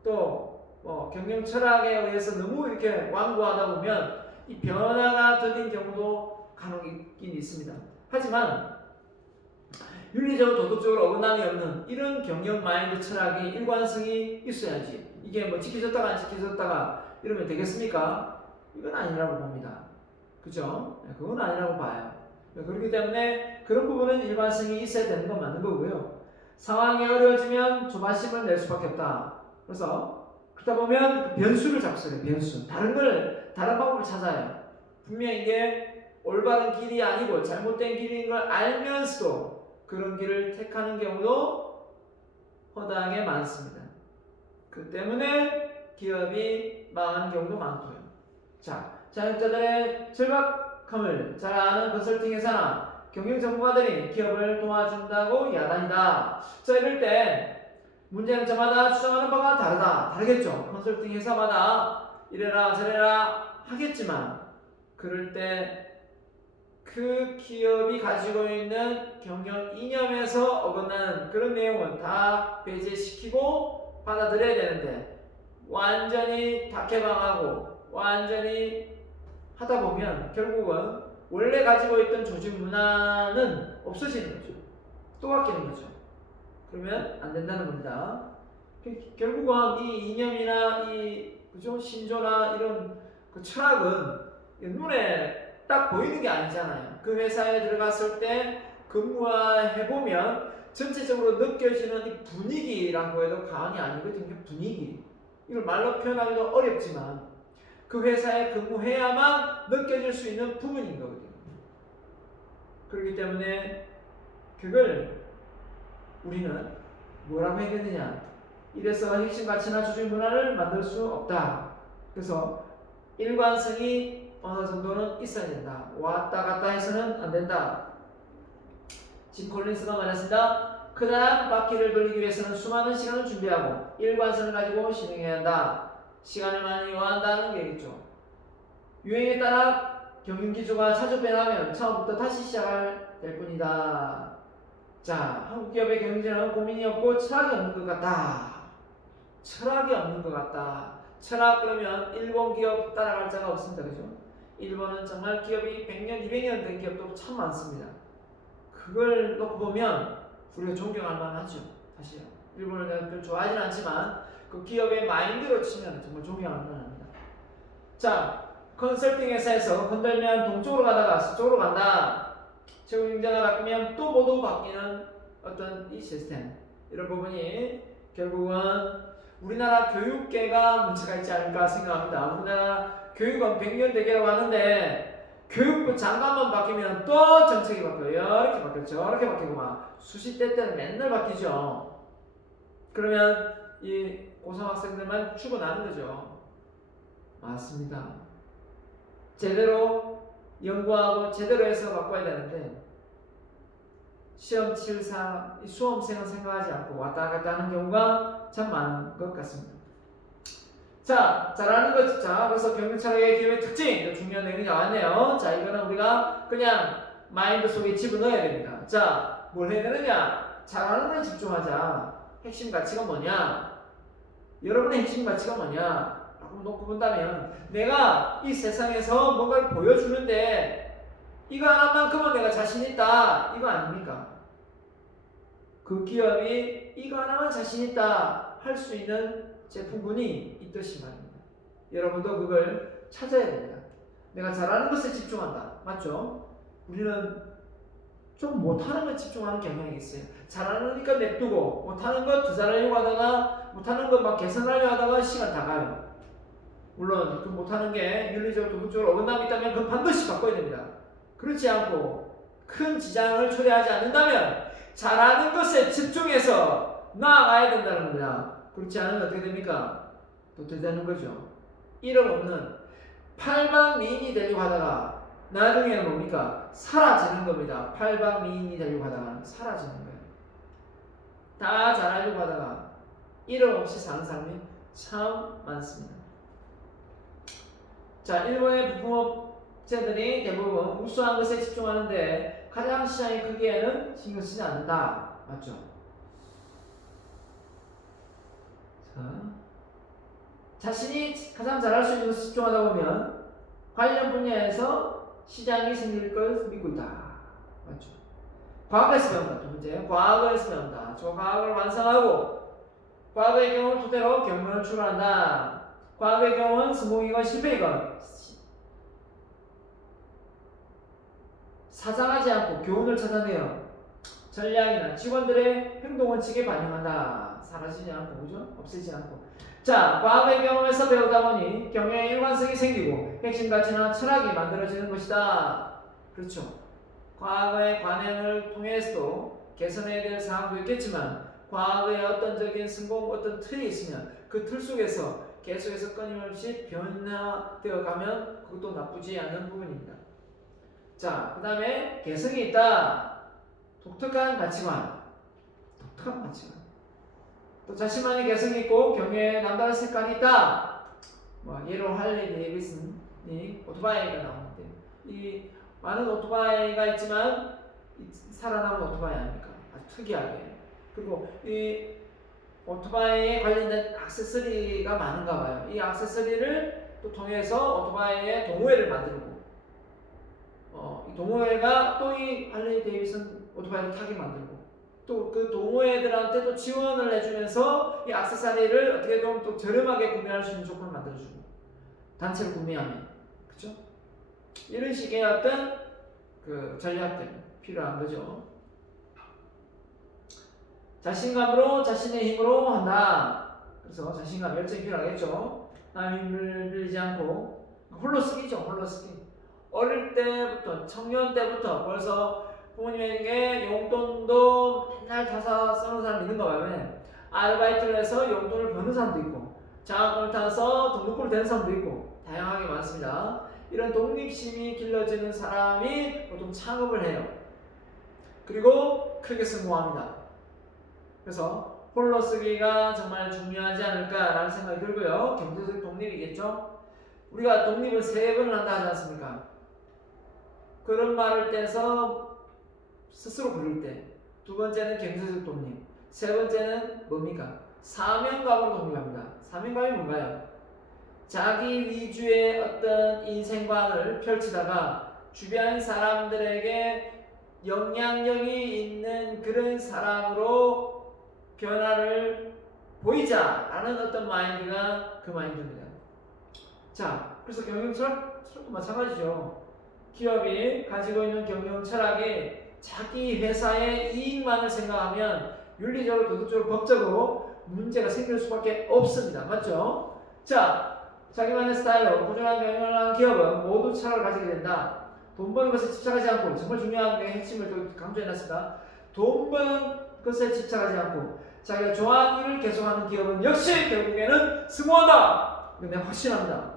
또 경영 철학에 의해서 너무 이렇게 완고하다 보면 이 변화가 더딘 경우도 간혹 있긴 있습니다. 하지만 윤리적으로 도덕적으로 어긋남이 없는 이런 경영 마인드 철학이 일관성이 있어야지. 이게 뭐 지켜졌다가 안 지켜졌다가 이러면 되겠습니까? 이건 아니라고 봅니다. 그죠? 그건 아니라고 봐요. 그렇기 때문에 그런 부분은 일관성이 있어야 되는 건 맞는 거고요. 상황이 어려워지면 조바심을 낼 수밖에 없다. 그래서 그러다 보면 변수를 잡수요. 변수. 다른 방법을 찾아요. 분명히 이게 올바른 길이 아니고 잘못된 길인 걸 알면서도 그런 길을 택하는 경우도 허다하게 많습니다. 그 때문에 기업이 망하는 경우도 많고요. 자, 자영업자들의 절박함을 잘 아는 컨설팅 회사나 경영 전문가들이 기업을 도와준다고 야단이다. 자, 이럴 때 문제는 저마다 주장하는 바가 다르겠죠. 컨설팅 회사마다 이래라 저래라 하겠지만 그럴 때 그 기업이 가지고 있는 경영 이념에서 어긋나는 그런 내용은 다 배제시키고 받아들여야 되는데 완전히 다개방하고 완전히 하다 보면 결국은 원래 가지고 있던 조직 문화는 없어지는 거죠. 또 바뀌는 거죠. 그러면 안 된다는 겁니다. 결국은 이 이념이나 그죠? 신조나 이런 그 철학은 눈에 딱 보이는 게 아니잖아요. 그 회사에 들어갔을 때 근무해보면 전체적으로 느껴지는 이 분위기라고 해도 과언이 아니거든요. 분위기. 이걸 말로 표현하기도 어렵지만 그 회사에 근무해야만 느껴질 수 있는 부분인 거거든요. 그렇기 때문에 그걸 우리는 뭐라고 해야 되느냐? 이래서 핵심 가치나 조직 문화를 만들 수 없다. 그래서 일관성이 어느 정도는 있어야 된다. 왔다 갔다 해서는 안 된다. 짐 콜린스가 말했습니다. 크다란 바퀴를 돌리기 위해서는 수많은 시간을 준비하고 일관성을 가지고 실행해야 한다. 시간을 많이 요한다는 얘기죠. 유행에 따라 경영기조가 자주 변하면 처음부터 다시 시작할 될 뿐이다. 자, 한국 기업의 경영진은 고민이 없고 철학이 없는 것 같다. 철학이 없는 것 같다. 철학 그러면 일본 기업 따라갈 자가 없습니다. 그죠? 일본은 정말 기업이 100년, 200년 된 기업도 참 많습니다. 그걸 놓고 보면 우리가 존경할 만하죠. 사실 일본을 내가 별 좋아하지는 않지만 그 기업의 마인드로 치면 정말 존경할 만합니다. 자, 컨설팅 회사에서 건들면 동쪽으로 가다가 서쪽으로 간다. 최고 경쟁자가 바뀌면 또 모두 바뀌는 어떤 이 시스템, 이런 부분이 결국은 우리나라 교육계가 문제가 있지 않을까 생각합니다. 우리나라 교육은 100년 대계라고 하는데 교육부 장관만 바뀌면 또 정책이 바뀌어요. 이렇게 바뀌고 저렇게 바뀌고 막 수십 대 때는 맨날 바뀌죠. 그러면 이 고등학생들만 죽어나는 거죠. 맞습니다. 제대로 연구하고 제대로 해서 바꿔야 되는데 시험 칠 사람, 수험생은 생각하지 않고 왔다 갔다 하는 경우가 참 많은 것 같습니다. 자, 잘하는 거. 자, 그래서 경영철학의 기업의 특징, 중요한 내용이 나왔네요. 자, 이거는 우리가 그냥 마인드 속에 집어넣어야 됩니다. 자, 뭘 해야 되느냐? 잘하는 거에 집중하자. 핵심 가치가 뭐냐? 여러분의 핵심 가치가 뭐냐? 라고 놓고 본다면 내가 이 세상에서 뭔가를 보여주는데 이거 하나만큼은 내가 자신 있다. 이거 아닙니까? 그 기업이 이거 하나만 자신 있다 할 수 있는 제품군이 있듯이 말입니다. 여러분도 그걸 찾아야 됩니다. 내가 잘하는 것에 집중한다. 맞죠? 우리는 좀 못하는 것에 집중하는 경향이 있어요. 잘하니까 냅두고 못하는 거 더 잘하려고 하다가 못하는 거 막 개선하려고 하다가 시간 다 가요. 물론 그 못하는 게 윤리적으로 도덕적으로 어긋남이 있다면 그건 반드시 바꿔야 됩니다. 그렇지 않고 큰 지장을 초래하지 않는다면 잘하는 것에 집중해서 나아가야 된다는 겁니다. 그렇지 않으면 어떻게 됩니까? 도태되는 거죠. 이름 없는 팔방미인이 되려고 하다가 나중에는 뭡니까? 사라지는 겁니다. 팔방미인이 되려고 하다가 사라지는 거예요. 다 잘하려고 하다가 이름 없이 사는 사람이 참 많습니다. 자, 일본의 부품업체들이 대부분 우수한 것에 집중하는데 가장 시장이 크기에는 신경 쓰지 않는다. 맞죠? 자, 자신이 가장 잘할 수 있는 것에 집중하다 보면 관련 분야에서 시장이 생길 걸 믿고 있다. 맞죠? 과학에서 배운다. 두 번째, 과학에서 배운다. 저 과학을 완성하고 과학의 경험을 토대로 경륜을 추구한다. 과학의 경험은 성공이건 실패이건 사장하지 않고 교훈을 찾아내어 전략이나 직원들의 행동 원칙에 반영한다. 사라지지 않고, 그죠? 없애지 않고. 자, 과학의 경험에서 배우다 보니 경영의 일관성이 생기고 핵심 가치나 철학이 만들어지는 것이다. 그렇죠. 과거의 관행을 통해서도 개선해야 될 사항도 있겠지만 과거의 어떤적인 성공 어떤 틀이 있으면 그 틀 속에서 계속해서 끊임없이 변화되어 가면 그것도 나쁘지 않은 부분입니다. 자, 그 다음에 개성이 있다. 독특한 가치관. 독특한 가치관. 또 자신만의 개성이 있고 경영에 남다른 색깔이 있다. 예로 할리 데이비슨이 오토바이가 나오는데 이 많은 오토바이가 있지만 살아남은 오토바이 아닙니까? 아주 특이하게. 그리고 이 오토바이에 관련된 액세서리가 많은가 봐요. 이 액세서리를 또 통해서 오토바이의 동호회를 만들고 이 동호회가 또 이 할리 데이비슨 오토바이를 타게 만들고 또 그 동호회들한테 또 지원을 해주면서 이 액세서리를 어떻게 보면 또 저렴하게 구매할 수 있는 조건을 만들어주고 단체로 구매하면 그렇죠? 이런 식의 어떤 그 전략들 필요한 거죠. 자신감으로 자신의 힘으로 한다. 그래서 자신감, 열정이 필요하겠죠. 남의 힘을 빌리지 않고 홀로 쓰기죠. 홀로 쓰기. 어릴 때부터 청년 때부터 벌써 부모님에게 용돈도 맨날 타서 쓰는 사람 있는가 봐요. 아르바이트를 해서 용돈을 버는 사람도 있고 장학금을 타서 등록금을 대는 사람도 있고 다양하게 많습니다. 이런 독립심이 길러지는 사람이 보통 창업을 해요. 그리고 크게 성공합니다. 그래서 홀로 쓰기가 정말 중요하지 않을까라는 생각이 들고요. 경제적 독립이겠죠. 우리가 독립을 3번을 한다 하지 않습니까? 그런 말을 떼서 스스로 부를 때, 두 번째는 경제적 독립, 세 번째는 뭡니까? 사명감으로 독립합니다. 사명감이 뭔가요? 자기 위주의 어떤 인생관을 펼치다가 주변 사람들에게 영향력이 있는 그런 사람으로 변화를 보이자라는 어떤 마인드가 그 마인드입니다. 자, 그래서 경영 철학도 마찬가지죠. 기업이 가지고 있는 경영 철학이 자기 회사의 이익만을 생각하면 윤리적으로, 도덕적으로, 법적으로 문제가 생길 수밖에 없습니다. 맞죠? 자, 자기만의 스타일로 꾸준한 경영을 하는 기업은 모두 철학을 가지게 된다. 돈 버는 것에 집착하지 않고, 정말 중요한 게 핵심을 또 강조해놨습니다. 돈 버는 것에 집착하지 않고 자기가 좋아하는 일을 계속하는 기업은 역시 결국에는 승호하다. 이거 내가 확신합니다.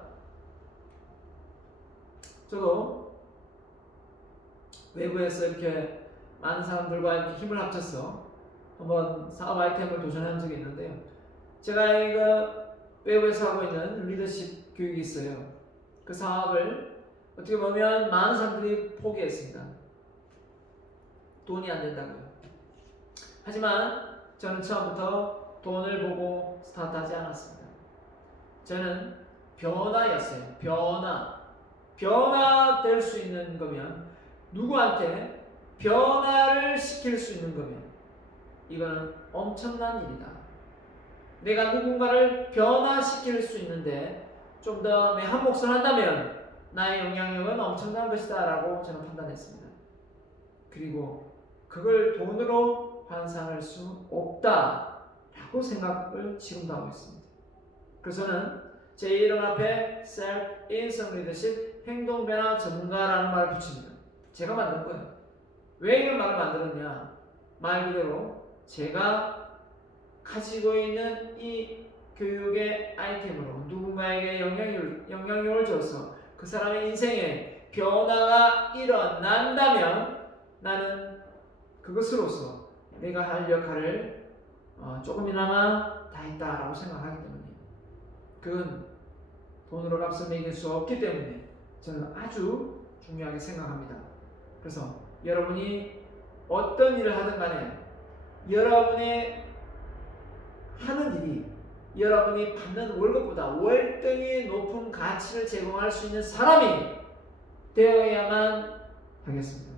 저도 외부에서 이렇게 많은 사람들과 이렇게 힘을 합쳐서 한번 사업 아이템을 도전한 적이 있는데요. 제가 이거 외부에서 하고 있는 리더십 교육이 있어요. 그 사업을 어떻게 보면 많은 사람들이 포기했습니다. 돈이 안 된다고요. 하지만 저는 처음부터 돈을 보고 스타트하지 않았습니다. 저는 변화였어요. 변화될 수 있는 거면 누구한테 변화를 시킬 수 있는 거면 이거는 엄청난 일이다. 내가 누군가를 변화시킬 수 있는데 좀 더 내 한 몫을 한다면 나의 영향력은 엄청난 것이다 라고 저는 판단했습니다. 그리고 그걸 돈으로 환산할 수 없다 라고 생각을 지금도 하고 있습니다. 그래서 저는 제 이름 앞에 Self In성 Leadership 행동 변화 전문가라는 말을 붙입니다. 제가 만든 거예요. 왜 이런 말을 만들었냐? 말 그대로 제가 가지고 있는 이 교육의 아이템으로 누군가에게 영향력을 줘서 그 사람의 인생에 변화가 일어난다면 나는 그것으로서 내가 할 역할을 조금이나마 다 했다라고 생각하기 때문에 그건 돈으로 값을 매길 수 없기 때문에 저는 아주 중요하게 생각합니다. 그래서 여러분이 어떤 일을 하든 간에 여러분의 하는 일이 여러분이 받는 월급보다 월등히 높은 가치를 제공할 수 있는 사람이 되어야만 하겠습니다.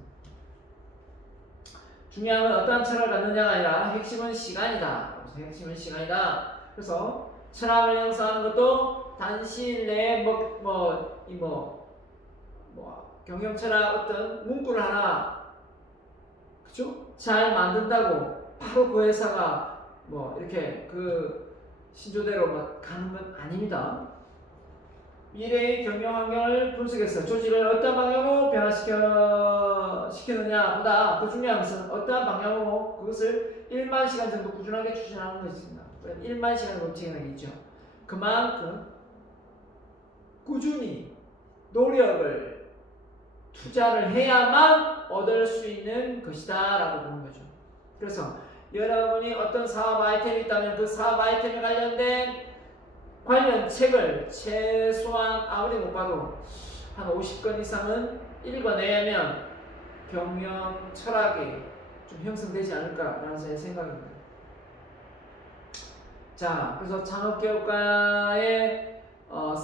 중요한 건 어떠한 철학을 갖느냐가 아니라 핵심은 시간이다. 핵심은 시간이다. 그래서 철학을 형성하는 것도 단시 내에 경영 철학 어떤 문구를 하나 그죠? 잘 만든다고 바로 그 회사가 이렇게 그 신조대로 가는 건 아닙니다. 미래의 경영 환경을 분석해서 조직을 어떤 방향으로 변화시키느냐 보다 더 중요한 것은 어떠한 방향으로 그것을 1만 시간 정도 꾸준하게 추진하는 것입니다. 1만 시간을 넘치게하겠죠. 그만큼 꾸준히 노력을 투자를 해야만 얻을 수 있는 것이다 라고 보는 거죠. 그래서 여러분이 어떤 사업 아이템이 있다면 그 사업 아이템에 관련 책을 최소한 아무리 못 봐도 한 50권 이상은 읽어내야면 경영 철학이 좀 형성되지 않을까라는 제 생각입니다. 자, 그래서 창업교육가의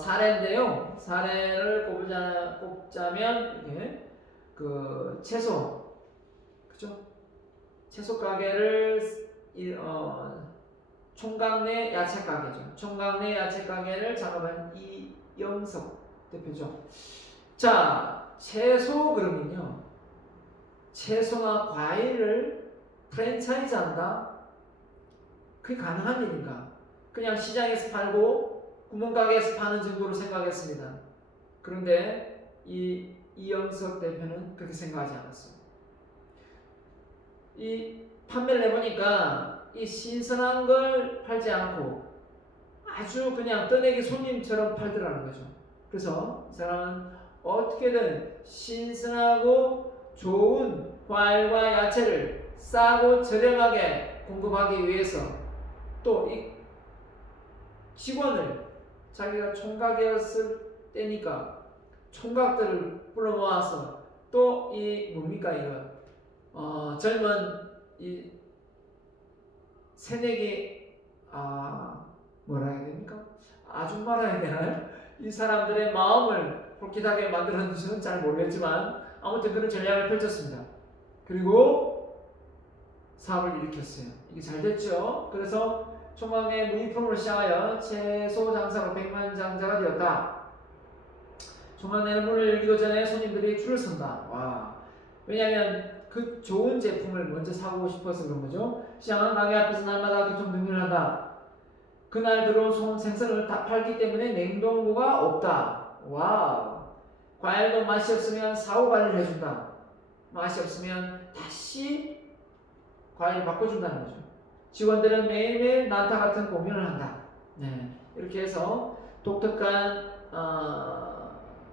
사례인데요. 사례를 꼽자면 이렇게 그 채소, 그죠? 채소 가게를 총각 내 야채 가게죠. 총각 내 야채 가게를 창업한 이영석 대표죠. 자, 채소 그러면요. 채소나 과일을 프랜차이즈 한다? 그게 가능한 일인가? 그냥 시장에서 팔고 구멍가게에서 파는 정도로 생각했습니다. 그런데 이영석 대표는 그렇게 생각하지 않았어요. 이 판매를 해보니까 이 신선한 걸 팔지 않고 아주 그냥 떠내기 손님처럼 팔더라는 거죠. 그래서 이 사람은 어떻게든 신선하고 좋은 과일과 야채를 싸고 저렴하게 공급하기 위해서 또 이 직원을 자기가 총각이었을 때니까 총각들을 불러 모아서 또 이 뭡니까 이거 젊은 이 새내기 뭐라 해야 됩니까? 아줌마라 해야 되나요? 이 사람들의 마음을 홀깃하게 만들었는지는 잘 모르겠지만 아무튼 그런 전략을 펼쳤습니다. 그리고 사업을 일으켰어요. 이게 잘 됐죠. 그래서 총각내 무인품으로 시작하여 채소 장사로 백만장자가 되었다. 총각내는 문을 열기도 전에 손님들이 줄을 선다. 와. 왜냐하면 그 좋은 제품을 먼저 사고 싶어서 그런 거죠. 시장은 가게 앞에서 날마다 교통 등을 한다. 그날 들어온 생선을 다 팔기 때문에 냉동고가 없다. 와우. 과일도 맛이 없으면 사후 관리를 해준다. 맛이 없으면 다시 과일 바꿔준다는 거죠. 직원들은 매일매일 난타 같은 공연을 한다. 네. 이렇게 해서 독특한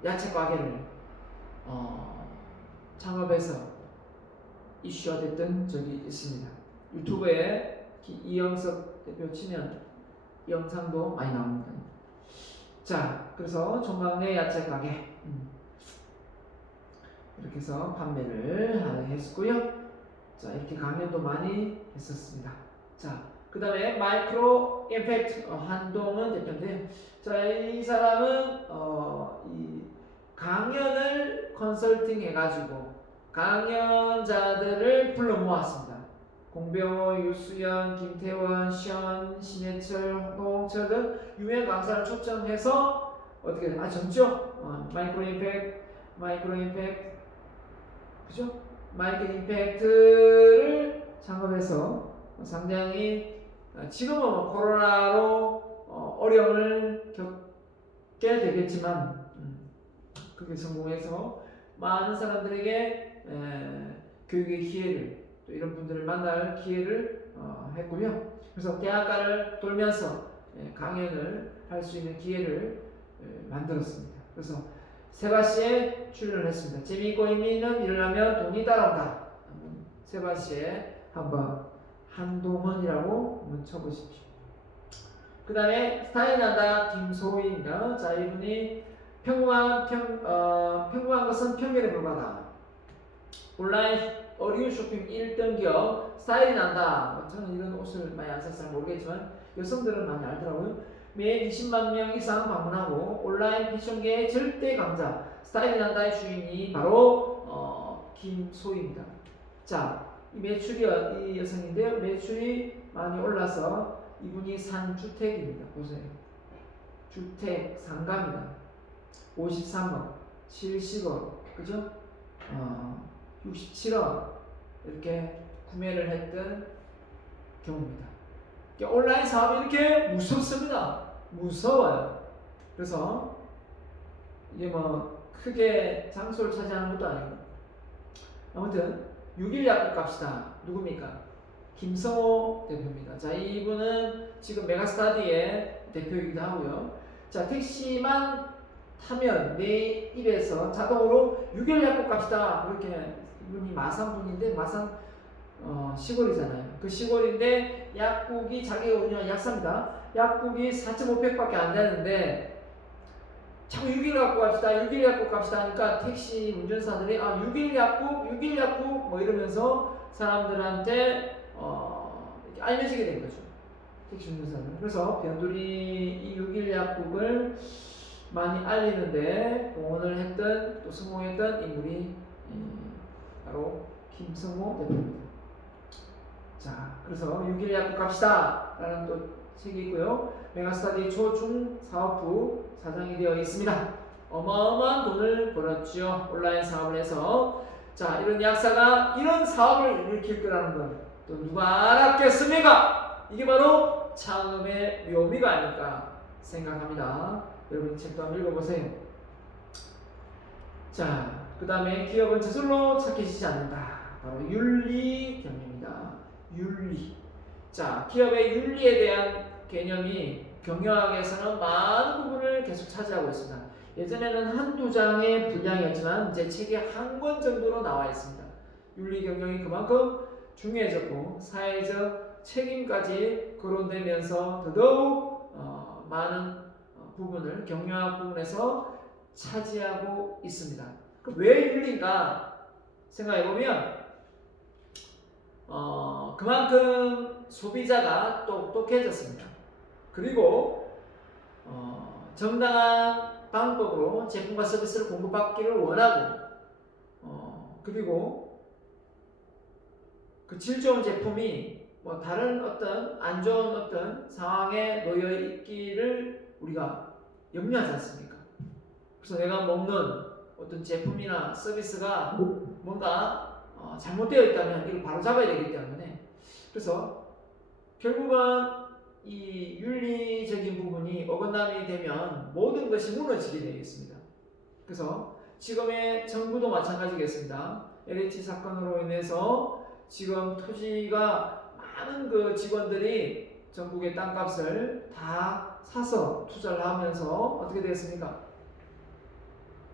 야채 가게를 창업해서 이슈화 됐던 적이 있습니다. 유튜브에 이영석 대표 치면 영상도 많이 나옵니다. 자, 그래서 총각내 야채 가게 이렇게 해서 판매를 했고요. 자, 이렇게 강연도 많이 했었습니다. 자, 그 다음에 마이크로 임팩트 한동훈 대표인데, 자, 이 사람은 이 강연을 컨설팅 해가지고 강연자들을 불러 모았습니다. 공병호, 유수연, 김태원, 시연, 신해철, 홍철 등 유명 강사를 초청해서 어떻게 정죠? 마이크로 임팩트, 그죠? 마이크로 임팩트를 창업해서 상당히 지금은 코로나로 어려움을 겪게 되겠지만 그게 성공해서 많은 사람들에게 교육의 기회를 또 이런 분들을 만날 기회를 했고요. 그래서 대학가를 돌면서 강연을 할 수 있는 기회를 만들었습니다. 그래서 세바시에 출연을 했습니다. 재미있고 의미 있는 일을 하면 돈이 따라온다. 세바시에 한번 한동원이라고 한번 쳐보십시오. 그 다음에 스타일 난다 김소희입니다. 자, 이분이 평범한 것은 편견에 불과하다. 온라인 어려운 쇼핑 1등 기업 스타일이 난다. 저는 이런 옷을 많이 안 사서 잘 모르겠지만 여성들은 많이 알더라고요. 매일 20만 명 이상 방문하고 온라인 패션계의 절대 강자 스타일이 난다의 주인이 바로 김소희입니다. 자, 이 매출이 이 여성인데요. 매출이 많이 올라서 이분이 산 주택입니다. 보세요. 주택 상가입니다. 53억, 70억, 그죠? 67억 이렇게 구매를 했던 경우입니다. 온라인 사업이 이렇게 무섭습니다. 무서워요. 그래서 이게 뭐 크게 장소를 차지하는 것도 아니고 아무튼 6일 약국 갑시다. 누굽니까? 김성호 대표입니다. 자, 이분은 지금 메가스타디의 대표이기도 하고요. 자, 택시만 타면 내 입에서 자동으로 6일 약국 갑시다. 그렇게 이분이 마산 분인데 마산 시골이잖아요. 그 시골인데 약국이 자기가 운영한 약사입니다. 약국이 4.5팩밖에 안 되는데 자꾸 6일 갖고 갑시다. 6일 약국 갑시다 하니까 택시 운전사들이 6일 약국 뭐 이러면서 사람들한테 알려지게 된 거죠. 택시 운전사들. 그래서 변두리 이 6일 약국을 많이 알리는데 공헌을 했던 또 성공했던 인물이 바로 김성호 대표입니다. 자, 그래서 6일 약국 갑시다 라는 또 책이 있고요. 메가스타디 초중 사업부 사장이 되어 있습니다. 어마어마한 돈을 벌었죠. 온라인 사업을 해서. 자, 이런 약사가 이런 사업을 일으킬 거라는 건 또 누가 알았겠습니까? 이게 바로 창업의 묘미가 아닐까 생각합니다. 여러분 이 책도 한번 읽어보세요. 자, 그 다음에 기업은 저절로 착해지지 않는다. 바로 윤리경영입니다. 윤리. 자, 기업의 윤리에 대한 개념이 경영학에서는 많은 부분을 계속 차지하고 있습니다. 예전에는 한두 장의 분량이었지만 이제 책이 한 권 정도로 나와 있습니다. 윤리 경영이 그만큼 중요해졌고 사회적 책임까지 거론되면서 더더욱 많은 부분을 경영학 부분에서 차지하고 있습니다. 그럼 왜 윤리인가 생각해보면 그만큼 소비자가 똑똑해졌습니다. 그리고 정당한 방법으로 제품과 서비스를 공급받기를 원하고 그리고 그 질 좋은 제품이 뭐 다른 어떤 안 좋은 어떤 상황에 놓여 있기를 우리가 염려하지 않습니까? 그래서 내가 먹는 어떤 제품이나 서비스가 뭔가 잘못되어 있다면 이걸 바로 잡아야 되기 때문에 그래서 결국은 이 윤리적인 부분이 어긋남이 되면 모든 것이 무너지게 되어 있습니다. 그래서 지금의 정부도 마찬가지겠습니다. LH 사건으로 인해서 지금 토지가 많은 그 직원들이 전국의 땅값을 다 사서 투자를 하면서 어떻게 되었습니까?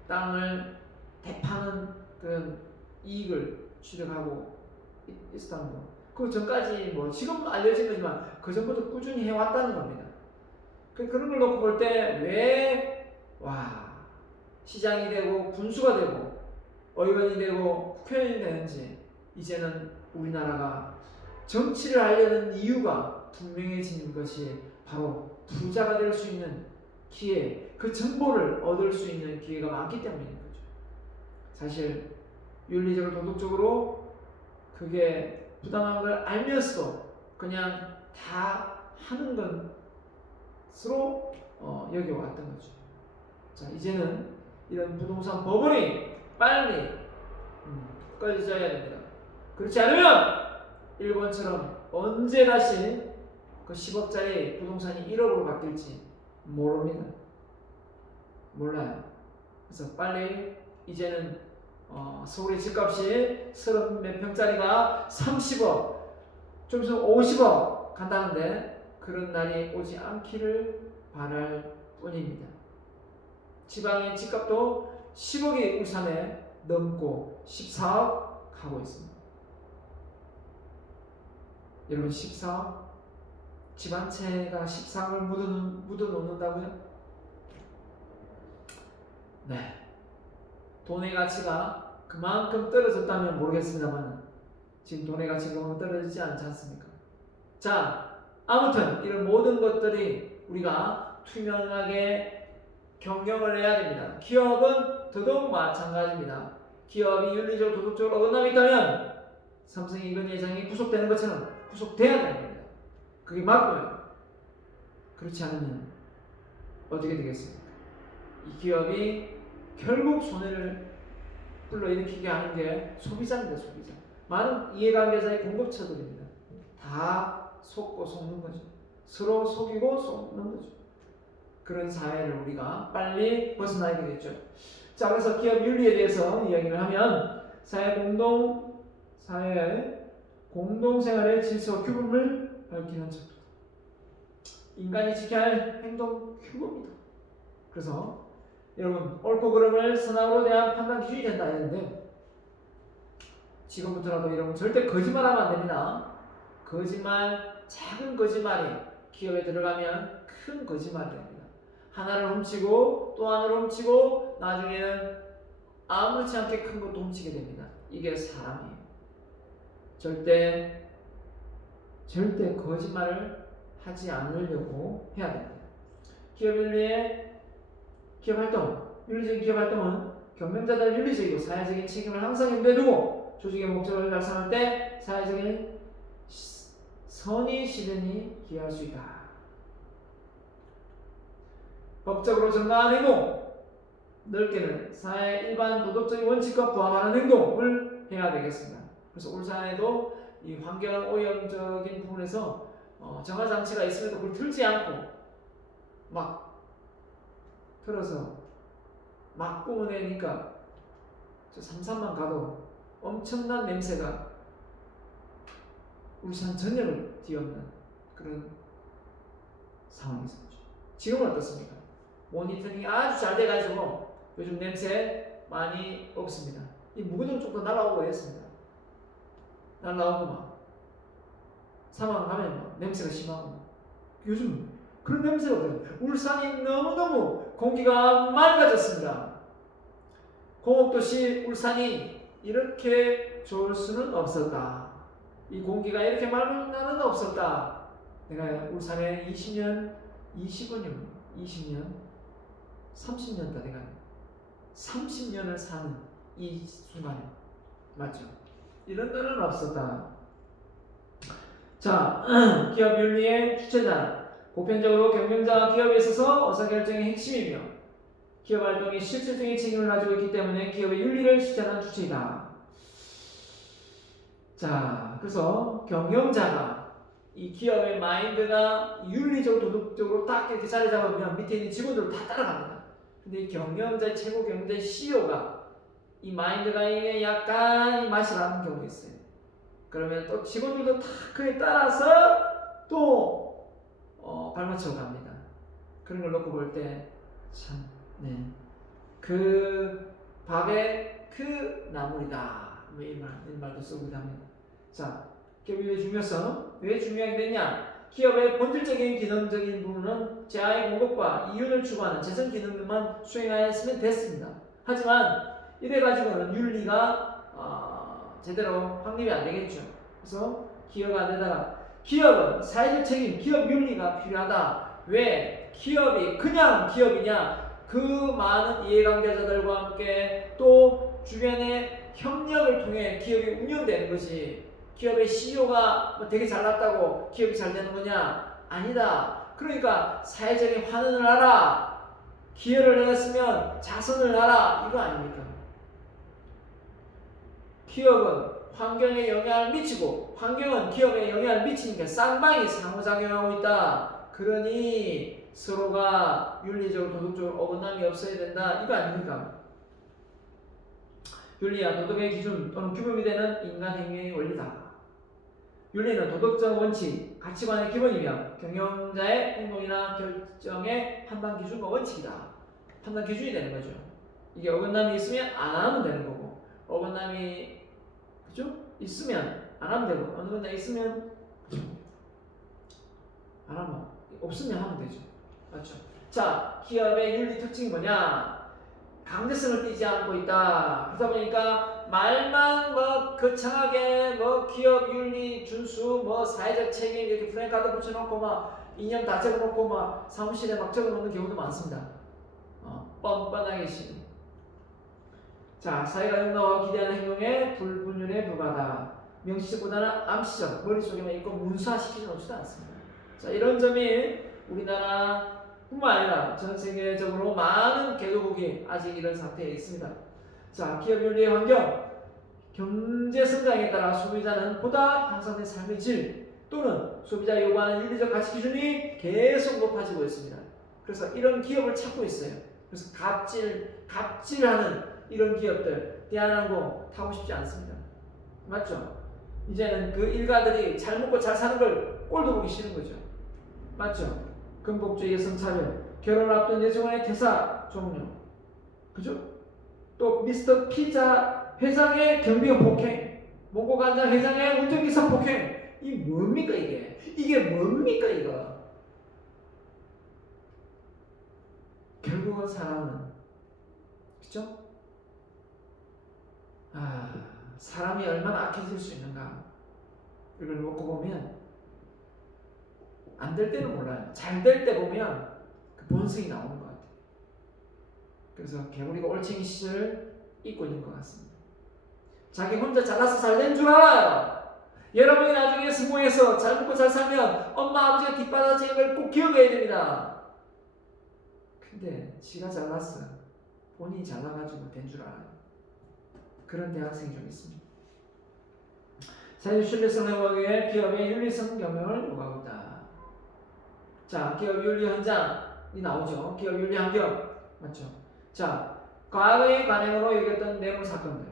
땅을 대파는 그런 이익을 취득하고 있었다는 거. 그 전까지 뭐 지금 알려진 거지만 그 전부터 꾸준히 해왔다는 겁니다. 그런 걸 놓고 볼 때 왜 시장이 되고 군수가 되고 의원이 되고 국회의원이 되는지 이제는 우리나라가 정치를 하려는 이유가 분명해지는 것이 바로 부자가 될 수 있는 기회, 그 정보를 얻을 수 있는 기회가 많기 때문인 거죠. 사실 윤리적으로 도덕적으로 그게 부당한 걸 알면서도 그냥 다 하는 것으로 여겨왔던 거죠. 자, 이제는 이런 부동산 버블이 빨리 꺼져야 됩니다. 그렇지 않으면 일본처럼 언제 다시 그 10억짜리 부동산이 1억으로 바뀔지 모릅니다. 몰라요. 그래서 빨리 이제는 서울의 집값이 30몇 평짜리가 30억, 좀 있으면 50억 간다는데 그런 날이 오지 않기를 바랄 뿐입니다. 지방의 집값도 10억이 울산에 넘고 14억 가고 있습니다. 여러분 14억? 집 한 채가 14억을 묻어놓는다고요? 네. 돈의 가치가 그만큼 떨어졌다면 모르겠습니다만 지금 돈의 가치가 그만큼 떨어지지 않지 않습니까? 자, 아무튼 이런 모든 것들이 우리가 투명하게 경영을 해야 됩니다. 기업은 더더욱 마찬가지입니다. 기업이 윤리적으로 도덕적으로 어긋남이 있다면 삼성 이건 회장이 구속되는 것처럼 구속돼야 되는 겁니다. 그게 맞고요. 그렇지 않으면 어떻게 되겠습니까? 이 기업이 결국 손해를 불러일으키게 하는 게 소비자입니다. 소비자. 많은 이해관계자의 공급처들입니다. 다 속고 속는 거죠. 서로 속이고 속는 거죠. 그런 사회를 우리가 빨리 벗어나야 되겠죠. 자, 그래서 기업 윤리에 대해서 이야기를 하면 사회의 공동생활의 질서 규범을 밝히는 척. 인간이 지켜야 할 행동 규범이다. 그래서 여러분 옳고 그름을 선악으로 대한 판단 기준이 된다 했는데 지금부터라도 여러분 절대 거짓말하면 안 됩니다. 거짓말, 작은 거짓말이 기업에 들어가면 큰 거짓말이 됩니다. 하나를 훔치고 또 하나를 훔치고 나중에는 아무렇지 않게 큰 것도 훔치게 됩니다. 이게 사람이에요. 절대 거짓말을 하지 않으려고 해야 됩니다. 윤리적인 기업 활동은 경영자들의 윤리적이고 사회적인 책임을 항상 염두에 두고 조직의 목적을 달성할 때 사회적인 선의 실현이 기여할 수 있다. 법적으로 정당한 행동, 넓게는 사회 일반 도덕적인 원칙과 부합하는 행동을 해야 되겠습니다. 그래서 울산에도 이 환경 오염적인 부분에서 정화 장치가 있음에도 그걸 틀지 않고 막 틀어서 막 뿜어내니까 저 삼산만 가도 엄청난 냄새가 울산 전역을 뒤엎는 그런 상황이 있었죠. 지금은 어떻습니까? 모니터링이 아주 잘 돼가지고 요즘 냄새 많이 없습니다. 이 무거운 쪽도 날라오고 했습니다. 날라오고 막 사망 가면 막 냄새가 심하고 요즘 그런 냄새가 없어요. 울산이 너무너무 공기가 맑아졌습니다. 공업도시 울산이 이렇게 좋을 수는 없었다. 이 공기가 이렇게 맑은 날은 없었다. 내가 울산에 20년, 30년 다 내가 30년을 사는 이 순간에 맞죠? 이런 날은 없었다. 자, 기업 윤리의 주체자. 보편적으로 경영자와 기업에 있어서 의사결정의 핵심이며 기업 활동이 실질적인 책임을 가지고 있기 때문에 기업의 윤리를 실천하는 주체이다. 자, 그래서 경영자가 이 기업의 마인드가 윤리적으로 도덕적으로 딱 이렇게 자리 잡으면 밑에 있는 직원들 다 따라갑니다. 근데 이 경영자의 최고 경영자의 CEO가 이 마인드가 약간 맛이 나는 경우가 있어요. 그러면 또 직원들도 다 그에 따라서 또 발맞춰 갑니다. 그런 걸 놓고 볼 때 참, 네, 그 밥의 그 나물이다. 뭐 이 말도 쓰기도 합니다. 자, 기업의 중요성 왜 중요하게 되냐? 기업의 본질적인 기능적인 부분은 재화의 공급과 이윤을 추구하는 재정 기능만 수행하였으면 됐습니다. 하지만 이래가지고는 윤리가 제대로 확립이 안 되겠죠. 그래서 기업 안에다가 기업은 사회적 책임, 기업 윤리가 필요하다. 왜? 기업이 그냥 기업이냐? 그 많은 이해관계자들과 함께 또 주변에 협력을 통해 기업이 운영되는 것이 기업의 CEO가 되게 잘났다고 기업이 잘 되는 거냐? 아니다. 그러니까 사회적인 환원을 하라. 기여를 했으면 자선을 하라. 이거 아닙니까? 기업은 환경에 영향을 미치고 환경은 기업에 영향을 미치니까 쌍방이 상호작용하고 있다. 그러니 서로가 윤리적으로 도덕적으로 어긋남이 없어야 된다. 이거 아닙니까? 윤리와 도덕의 기준 또는 규범이 되는 인간 행위의 원리다. 윤리는 도덕적 원칙, 가치관의 기본이며 경영자의 행동이나 결정의 판단 기준과 원칙이다. 판단 기준이 되는 거죠. 이게 어긋남이 있으면 안 하면 되는 거고, 어긋남이 그죠? 있으면 안 하면 되고, 어긋남이 있으면 그죠? 안 하면 없으면 하면 되죠. 맞죠? 자, 기업의 윤리 특징이 뭐냐? 강제성을 띠지 않고 있다. 그러다 보니까 말만 뭐 거창하게 뭐 기업 윤리 준수 뭐 사회적 책임 이렇게 프랭카드 붙여놓고 막 이념 다 적어놓고 막 사무실에 막 적어놓는 경우도 많습니다. 뻔뻔하게 시. 자, 사회가 용납하고 기대하는 행동에 불분율에 불과하다. 명시적보다는 암시적, 머릿속에만 있고 문서화시키지 놓지도 않습니다. 자, 이런 점이 우리나라 뿐만 아니라 전 세계적으로 많은 개도국이 아직 이런 상태에 있습니다. 자, 기업 윤리의 환경, 경제 성장에 따라 소비자는 보다 향상된 삶의 질 또는 소비자 요구하는 윤리적 가치 기준이 계속 높아지고 있습니다. 그래서 이런 기업을 찾고 있어요. 그래서 갑질하는 이런 기업들 대한항공 타고 싶지 않습니다. 맞죠? 이제는 그 일가들이 잘 먹고 잘 사는 걸 꼴도 보기 싫은 거죠. 맞죠? 금복주의 여성차별, 결혼 앞둔 여직원의 퇴사 종료, 그죠? 또 미스터 피자 회장의 경비원 폭행, 몽고간장 회장의 운전기사 폭행, 이 뭡니까 이게? 이게 뭡니까 이거? 결국은 사람은, 그죠? 사람이 얼마나 악해질 수 있는가? 이걸 놓고 보면 안 될 때는 몰라요. 잘 될 때 보면 그 본성이 나오는 것 같아요. 그래서 개구리가 올챙이 시절을 잊고 있는 것 같습니다. 자기 혼자 잘나서 잘 된 줄 알아요. 여러분이 나중에 성공해서 잘 먹고 잘 살면 엄마 아버지가 뒷받아치는 걸 꼭 기억해야 됩니다. 근데 지가 잘났어. 본인이 잘나가지고 된 줄 알아요. 그런 대학생이 좀 있습니다. 사회적 신뢰성 회복에 위해 기업의 윤리성 경영을 요구하고 있다. 자, 기업 윤리 현장이 나오죠. 기업 윤리 환경. 맞죠? 자, 과거의 관행으로 여겼던 뇌물 사건들.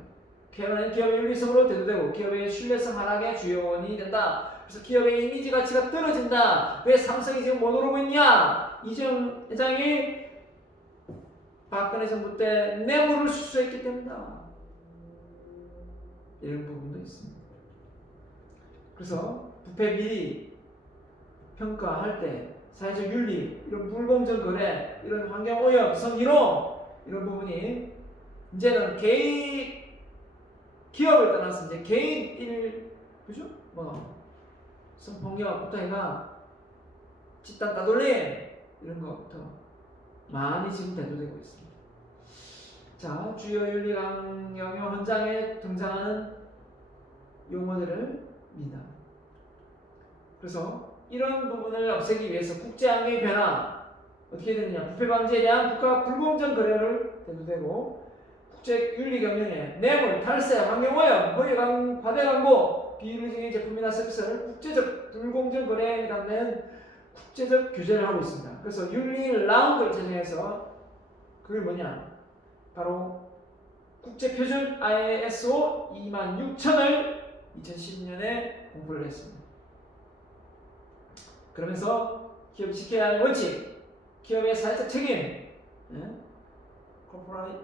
기업은 기업 윤리성으로 대두되고 기업의 신뢰성 하락의 주요 원인이 된다. 그래서 기업의 이미지 가치가 떨어진다. 왜 삼성이 지금 못 오르고 있냐? 이재용 회장이 박근혜 정부 때 뇌물을 수수했기 때문이다. 이런 부분도 있습니다. 그래서 부패 비리 평가할 때 사회적 윤리, 이런 불공정 거래, 이런 환경 오염, 성희롱 이런 부분이 이제는 기업을 떠나서 이제 개인 그죠? 성폭력부터 해가 집단 따돌림 이런 것부터 많이 지금 대두되고 있습니다. 자, 주요 윤리 강령 현장에 등장하는 용어들을 니다. 그래서 이런 부분을 없애기 위해서 국제환경의 변화 어떻게 되느냐? 부패 방지에 대한 국가 불공정 거래를 대두되고 국제 윤리 경영에 뇌물, 탈세, 환경오염, 허위 과대 광고, 비윤리적인 제품이나 서비스를 국제적 불공정 거래에 해당되는 국제적 규제를 하고 있습니다. 그래서 윤리 라운드를 제정해서 그게 뭐냐? 바로 국제표준 ISO 26000을 2010년에 공부를 했습니다. 그러면서 기업이 지켜야 할 원칙, 기업의 사회적 책임, Corporate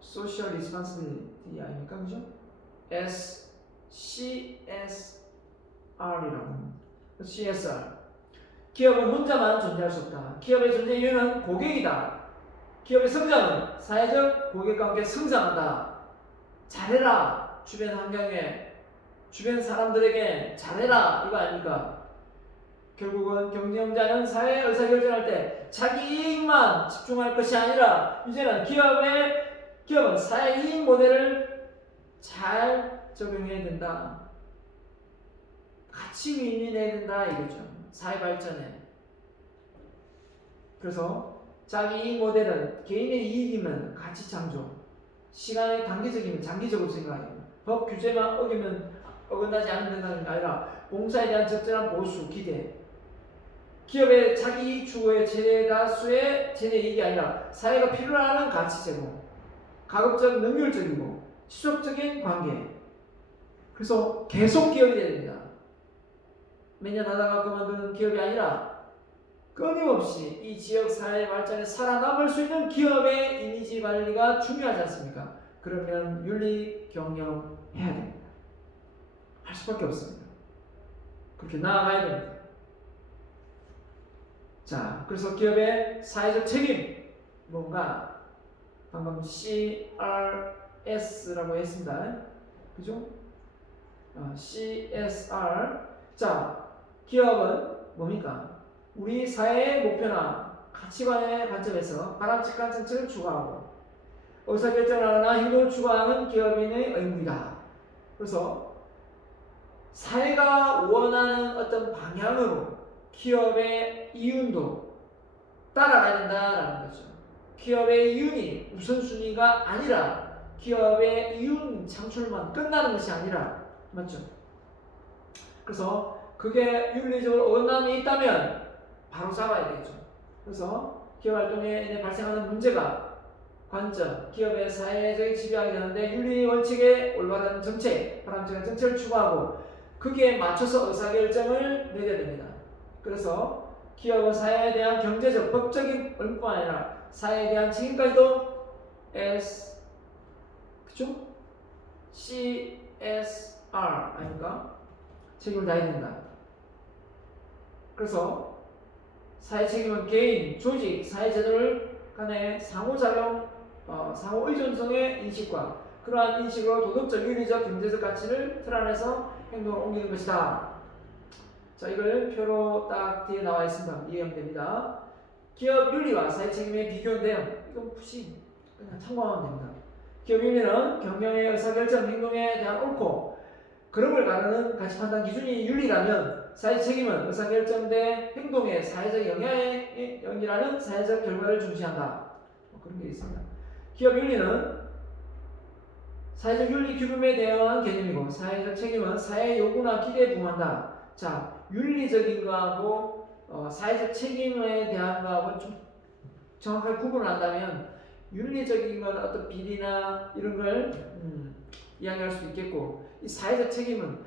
Social Responsibility 아닙니까? 그죠? CSR이라고 CSR. 기업은 혼자만 존재할 수 없다. 기업의 존재 이유는 고객이다. 기업의 성장은 사회적 고객과 함께 성장한다. 잘해라. 주변 환경에, 주변 사람들에게 잘해라. 이거 아닙니까? 결국은 경영자는 사회 의사결정할 때 자기 이익만 집중할 것이 아니라 이제는 기업은 사회이익 모델을 잘 적용해야 된다. 같이 윈윈해야 된다 이거죠. 사회 발전에. 그래서 자기 이익 모델은 개인의 이익이면 가치 창조, 시간의 단기적이면 장기적으로 생각해요. 법 규제만 어기면 어긋나지 않는다는 게 아니라 봉사에 대한 적절한 보수, 기대. 기업의 자기 이익 추구의 최대 다수의 최대 이익이 아니라 사회가 필요로 하는 가치 제공, 가급적 능률적이고 지속적인 관계. 그래서 계속 기업이 돼야 됩니다. 몇 년 하다가 그만두는 기업이 아니라 끊임없이 이 지역 사회 발전에 살아남을 수 있는 기업의 이미지 관리가 중요하지 않습니까? 그러면 윤리 경영해야 됩니다. 할 수밖에 없습니다. 그렇게 나아가야 됩니다. 자, 그래서 기업의 사회적 책임 뭔가 방금 CRS라고 했습니다. 그죠? CSR. 자, 기업은 뭡니까? 우리 사회의 목표나 가치관의 관점에서 바람직한 정책을 추구하고 의사결정을 하거나 행동을 추구하는 기업인의 의무이다. 그래서 사회가 원하는 어떤 방향으로 기업의 이윤도 따라가야 된다라는 거죠. 기업의 이윤이 우선순위가 아니라 기업의 이윤 창출만 끝나는 것이 아니라, 맞죠? 그래서 그게 윤리적으로 어긋남이 있다면 바로 잡아야 되겠죠. 그래서 기업 활동에 발생하는 문제가 관점, 기업의 사회적인 지배하게 되는데 윤리 원칙에 올바른 정책, 바람직한 정책을 추구하고 거기에 맞춰서 의사결정을 내려야 됩니다. 그래서 기업은 사회에 대한 경제적, 법적인 의무뿐 아니라 사회에 대한 책임까지도 그쵸? CSR 아닙니까? 책임을 다해야 된다. 그래서 사회 책임은 개인, 조직, 사회 제도를 간의 상호작용, 상호 의존성의 인식과 그러한 인식으로 도덕적, 윤리적, 경제적 가치를 틀 안에서 행동을 옮기는 것이다. 자, 이걸 표로 딱 뒤에 나와 있습니다. 이해하면 됩니다. 기업 윤리와 사회 책임의 비교인데요. 이건 혹시 그냥 참고하면 됩니다. 기업 윤리는 경영의 의사결정, 행동에 대한 옳고 그름을 가르는 가치 판단 기준이 윤리라면 사회 책임은 의사결정 대 행동의 사회적 영향에 연결하는 사회적 결과를 중시한다. 그런 게 있습니다. 기업 윤리는 사회적 윤리 규범에 대한 개념이고 사회적 책임은 사회의 요구나 기대에 부응한다. 자, 윤리적인 거하고 사회적 책임에 대한 거하고 좀 정확하게 구분을 한다면 윤리적인 건 어떤 비리나 이런 걸 이야기할 수 있겠고 이 사회적 책임은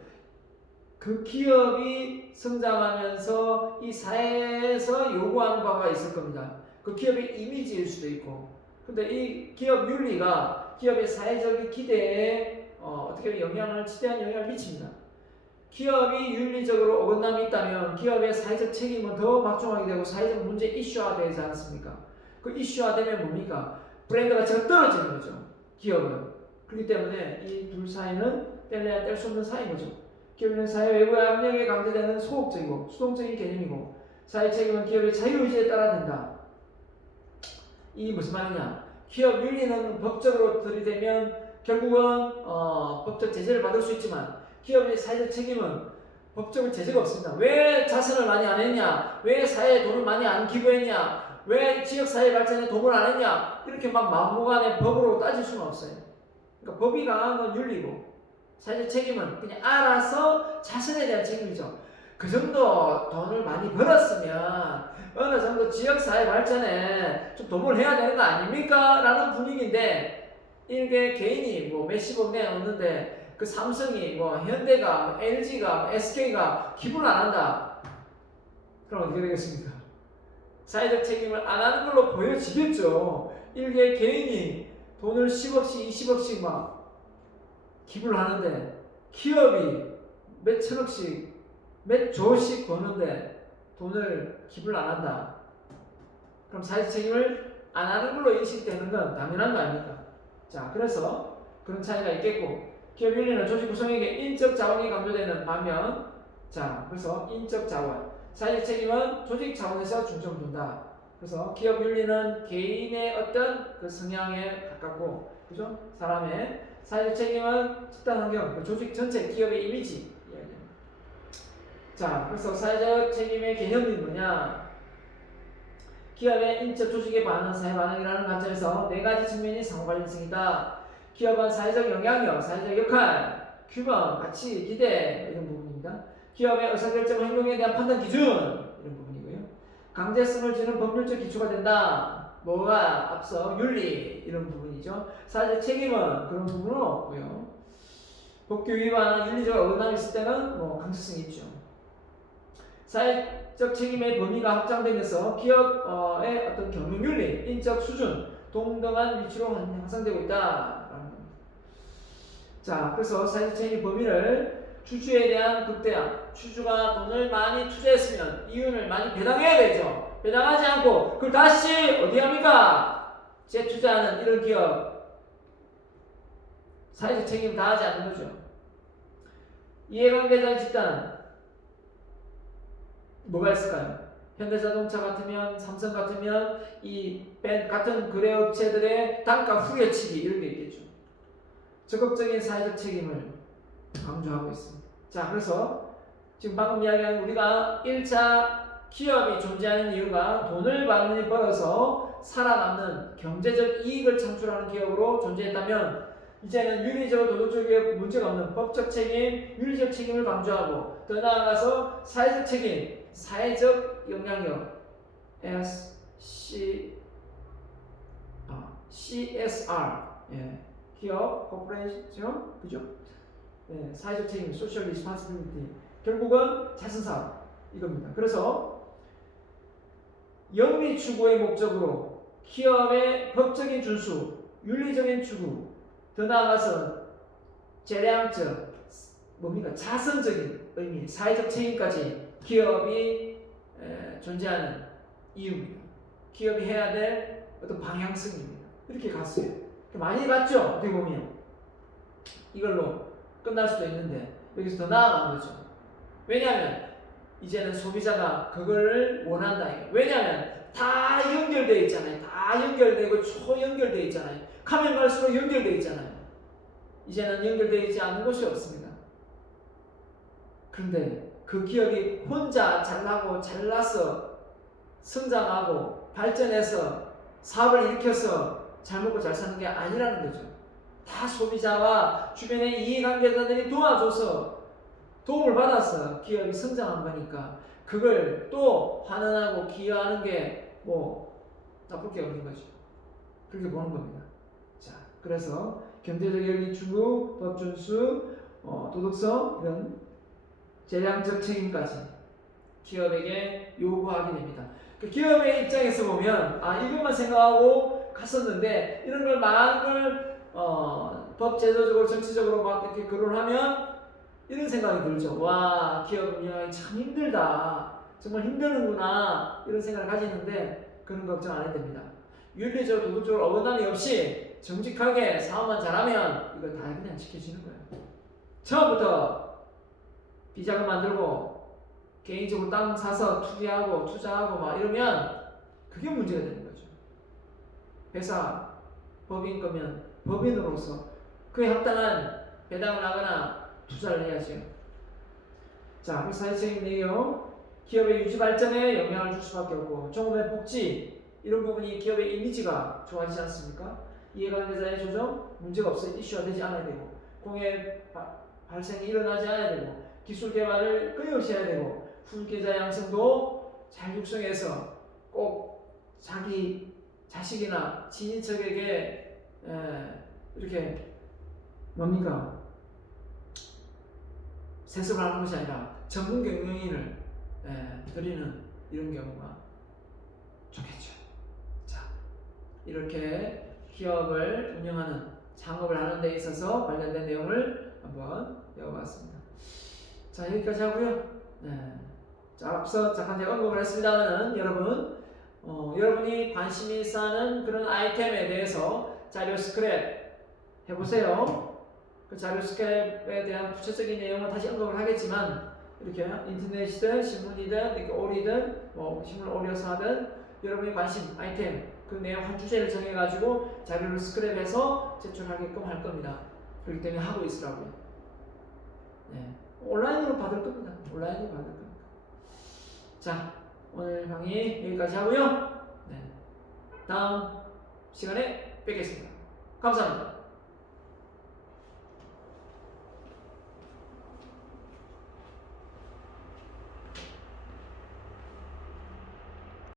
그 기업이 성장하면서 이 사회에서 요구하는 바가 있을 겁니다. 그 기업의 이미지일 수도 있고 근데 이 기업 윤리가 기업의 사회적 기대에 어떻게 영향을 지대한 영향을 미칩니다. 기업이 윤리적으로 어긋남이 있다면 기업의 사회적 책임은 더 막중하게 되고 사회적 문제 이슈화 되지 않습니까? 그 이슈화되면 뭡니까? 브랜드 가치가 떨어지는 거죠. 기업은. 그렇기 때문에 이 둘 사이는 뗄래야 뗄 수 없는 사이인 거죠. 기업은 사회 외부의 압력에 강제되는 소극적이고 수동적인 개념이고 사회 책임은 기업의 자유의지에 따라 된다. 이 무슨 말이냐? 기업 윤리는 법적으로 들이대면 결국은 법적 제재를 받을 수 있지만 기업의 사회적 책임은 법적인 제재가 없습니다. 왜 자선을 많이 안 했냐? 왜 사회에 돈을 많이 안 기부했냐? 왜 지역사회 발전에 도움을 안 했냐? 이렇게 막 막무가내 법으로 따질 수는 없어요. 그러니까 법이 강한 건 윤리고 사회적 책임은 그냥 알아서 자선에 대한 책임이죠. 그 정도 돈을 많이 벌었으면 어느 정도 지역사회 발전에 좀 도움을 해야 되는 거 아닙니까? 라는 분위기인데 이게 개인이 뭐 몇십억 내놓는데 그 삼성이 뭐 현대가 뭐 LG가 뭐 SK가 기부를 안 한다. 그럼 어떻게 되겠습니까? 사회적 책임을 안 하는 걸로 보여지겠죠. 일개 개인이 돈을 10억씩 20억씩 막 기부를 하는데 기업이 몇 천억씩 몇 조씩 버는데 돈을 기부를 안 한다. 그럼 사회적 책임을 안 하는 걸로 인식되는 건 당연한 거 아닙니까? 자, 그래서 그런 차이가 있겠고 기업 윤리는 조직 구성에게 인적 자원이 강조되는 반면 자, 그래서 인적 자원 사회적 책임은 조직 차원에서 중점을 둔다. 그래서 기업 윤리는 개인의 어떤 그 성향에 가깝고 그죠? 사람의 사회적 책임은 집단 환경, 그 조직 전체 기업의 이미지 이야기입니다. 자, 그래서 사회적 책임의 개념이 뭐냐? 기업의 인적 조직에 반응, 사회 반응이라는 관점에서 네 가지 측면이 상호관련성이다. 기업은 사회적 영향력, 사회적 역할, 규범, 가치, 기대 이런 부분입니다. 기업의 의사결정 행동에 대한 판단 기준 이런 부분이고요. 강제성을 주는 법률적 기초가 된다. 뭐가 앞서 윤리 이런 부분이죠. 사회적 책임은 그런 부분은 없고요. 법규 위반, 윤리적 어긋남이 있을 때는 뭐 강제성이 있죠. 사회적 책임의 범위가 확장되면서 기업의 어떤 경영윤리, 인적 수준, 동등한 위치로 향상되고 있다라는 겁니다. 자, 그래서 사회적 책임 범위를 주주에 대한 극대화, 주주가 돈을 많이 투자했으면 이윤을 많이 배당해야 되죠. 배당하지 않고 그걸 다시 어디 합니까? 재투자하는 이런 기업 사회적 책임 다하지 않는 거죠. 이해관계자 집단 뭐가 있을까요? 현대자동차 같으면 삼성 같으면 이 같은 거래업체들의 단가 후려치기 이런 게 있겠죠. 적극적인 사회적 책임을 강조하고 있습니다. 자, 그래서 지금 방금 이야기한 우리가 1차 기업이 존재하는 이유가 돈을 많이 벌어서 살아남는 경제적 이익을 창출하는 기업으로 존재했다면 이제는 윤리적, 도덕적 문제가 없는 법적 책임, 윤리적 책임을 강조하고 더 나아가서 사회적 책임, 사회적 영향력 CSR 기업, 코퍼레이션, 그죠? 사회적 책임, 소셜 리스폰시빌리티 결국은 자선사업 이겁니다. 그래서 영리 추구의 목적으로 기업의 법적인 준수, 윤리적인 추구, 더 나아가서 재량적, 뭡니까? 자선적인 의미, 사회적 책임까지 기업이 존재하는 이유입니다. 기업이 해야 될 어떤 방향성입니다. 이렇게 갔어요. 많이 갔죠? 어떻게 보면 이걸로 끝날 수도 있는데 여기서 더 나아간 거죠. 왜냐하면 이제는 소비자가 그거를 원한다. 왜냐하면 다 연결되어 있잖아요. 다 연결되고 초연결되어 있잖아요. 가면 갈수록 연결되어 있잖아요. 이제는 연결되어 있지 않은 곳이 없습니다. 그런데 그 기업이 혼자 잘나고 잘나서 성장하고 발전해서 사업을 일으켜서 잘 먹고 잘 사는 게 아니라는 거죠. 다 소비자와 주변의 이해관계자들이 도와줘서 도움을 받아서 기업이 성장한 거니까 그걸 또 환원하고 기여하는 게 뭐 나쁠 게 없는 거죠. 그렇게 보는 겁니다. 자, 그래서 경제적 열리 추구, 법 준수, 도덕성 이런 재량적 책임까지 기업에게 요구하게 됩니다. 그 기업의 입장에서 보면 이것만 생각하고 갔었는데 이런 걸 많은 걸 법 제도적으로 정치적으로 막 이렇게 거론하면 이런 생각이 들죠. 와, 기업 운영하기 참 힘들다. 정말 힘드는구나. 이런 생각을 가지는데 그런 걱정 안 해도 됩니다. 윤리적, 도덕적으로 어긋남이 없이 정직하게 사업만 잘하면 이거 다 그냥 지켜지는 거예요. 처음부터 비자금 만들고 개인적으로 땅 사서 투자하고 막 이러면 그게 문제가 되는 거죠. 회사 법인 거면 법인으로서 그에 합당한 배당을 하거나 투자를 해야죠. 자, 그래서 사회적인 내용, 기업의 유지 발전에 영향을 줄 수밖에 없고 종업의 복지 이런 부분이 기업의 이미지가 좋아지지 않습니까? 이해관계자의 조정 문제가 없어 이슈가 되지 않아야 되고 공해 발생이 일어나지 않아야 되고 기술 개발을 끊임없이 해야 되고 후계자 양성도 잘 육성해서 꼭 자기 자식이나 친인척에게 이렇게 뭡니까? 세습을 하는 것이 아니라 전문 경영인을 드리는 이런 경우가 좋겠죠. 자, 이렇게 기업을 운영하는 창업을 하는 데 있어서 관련된 내용을 한번 배워봤습니다. 자, 여기까지 하고요. 자, 앞서 잠깐 제가 언급을 했습니다만은 여러분이 관심이 있어하는 그런 아이템에 대해서 자료 스크랩 해보세요. 그 자료 스크랩에 대한 구체적인 내용은 다시 언급을 하겠지만 이렇게 인터넷이든 신문이든 이렇게 오리든 뭐 신문을 오려서 하든 여러분의 관심 아이템 그 내용 한 주제를 정해가지고 자료를 스크랩해서 제출하게끔 할 겁니다. 그렇기 때문에 하고 있으라고요. 네. 온라인으로 받을 겁니다. 온라인으로 받을 겁니다. 자, 오늘 강의 여기까지 하고요. 네. 다음 시간에 뵙겠습니다. 감사합니다.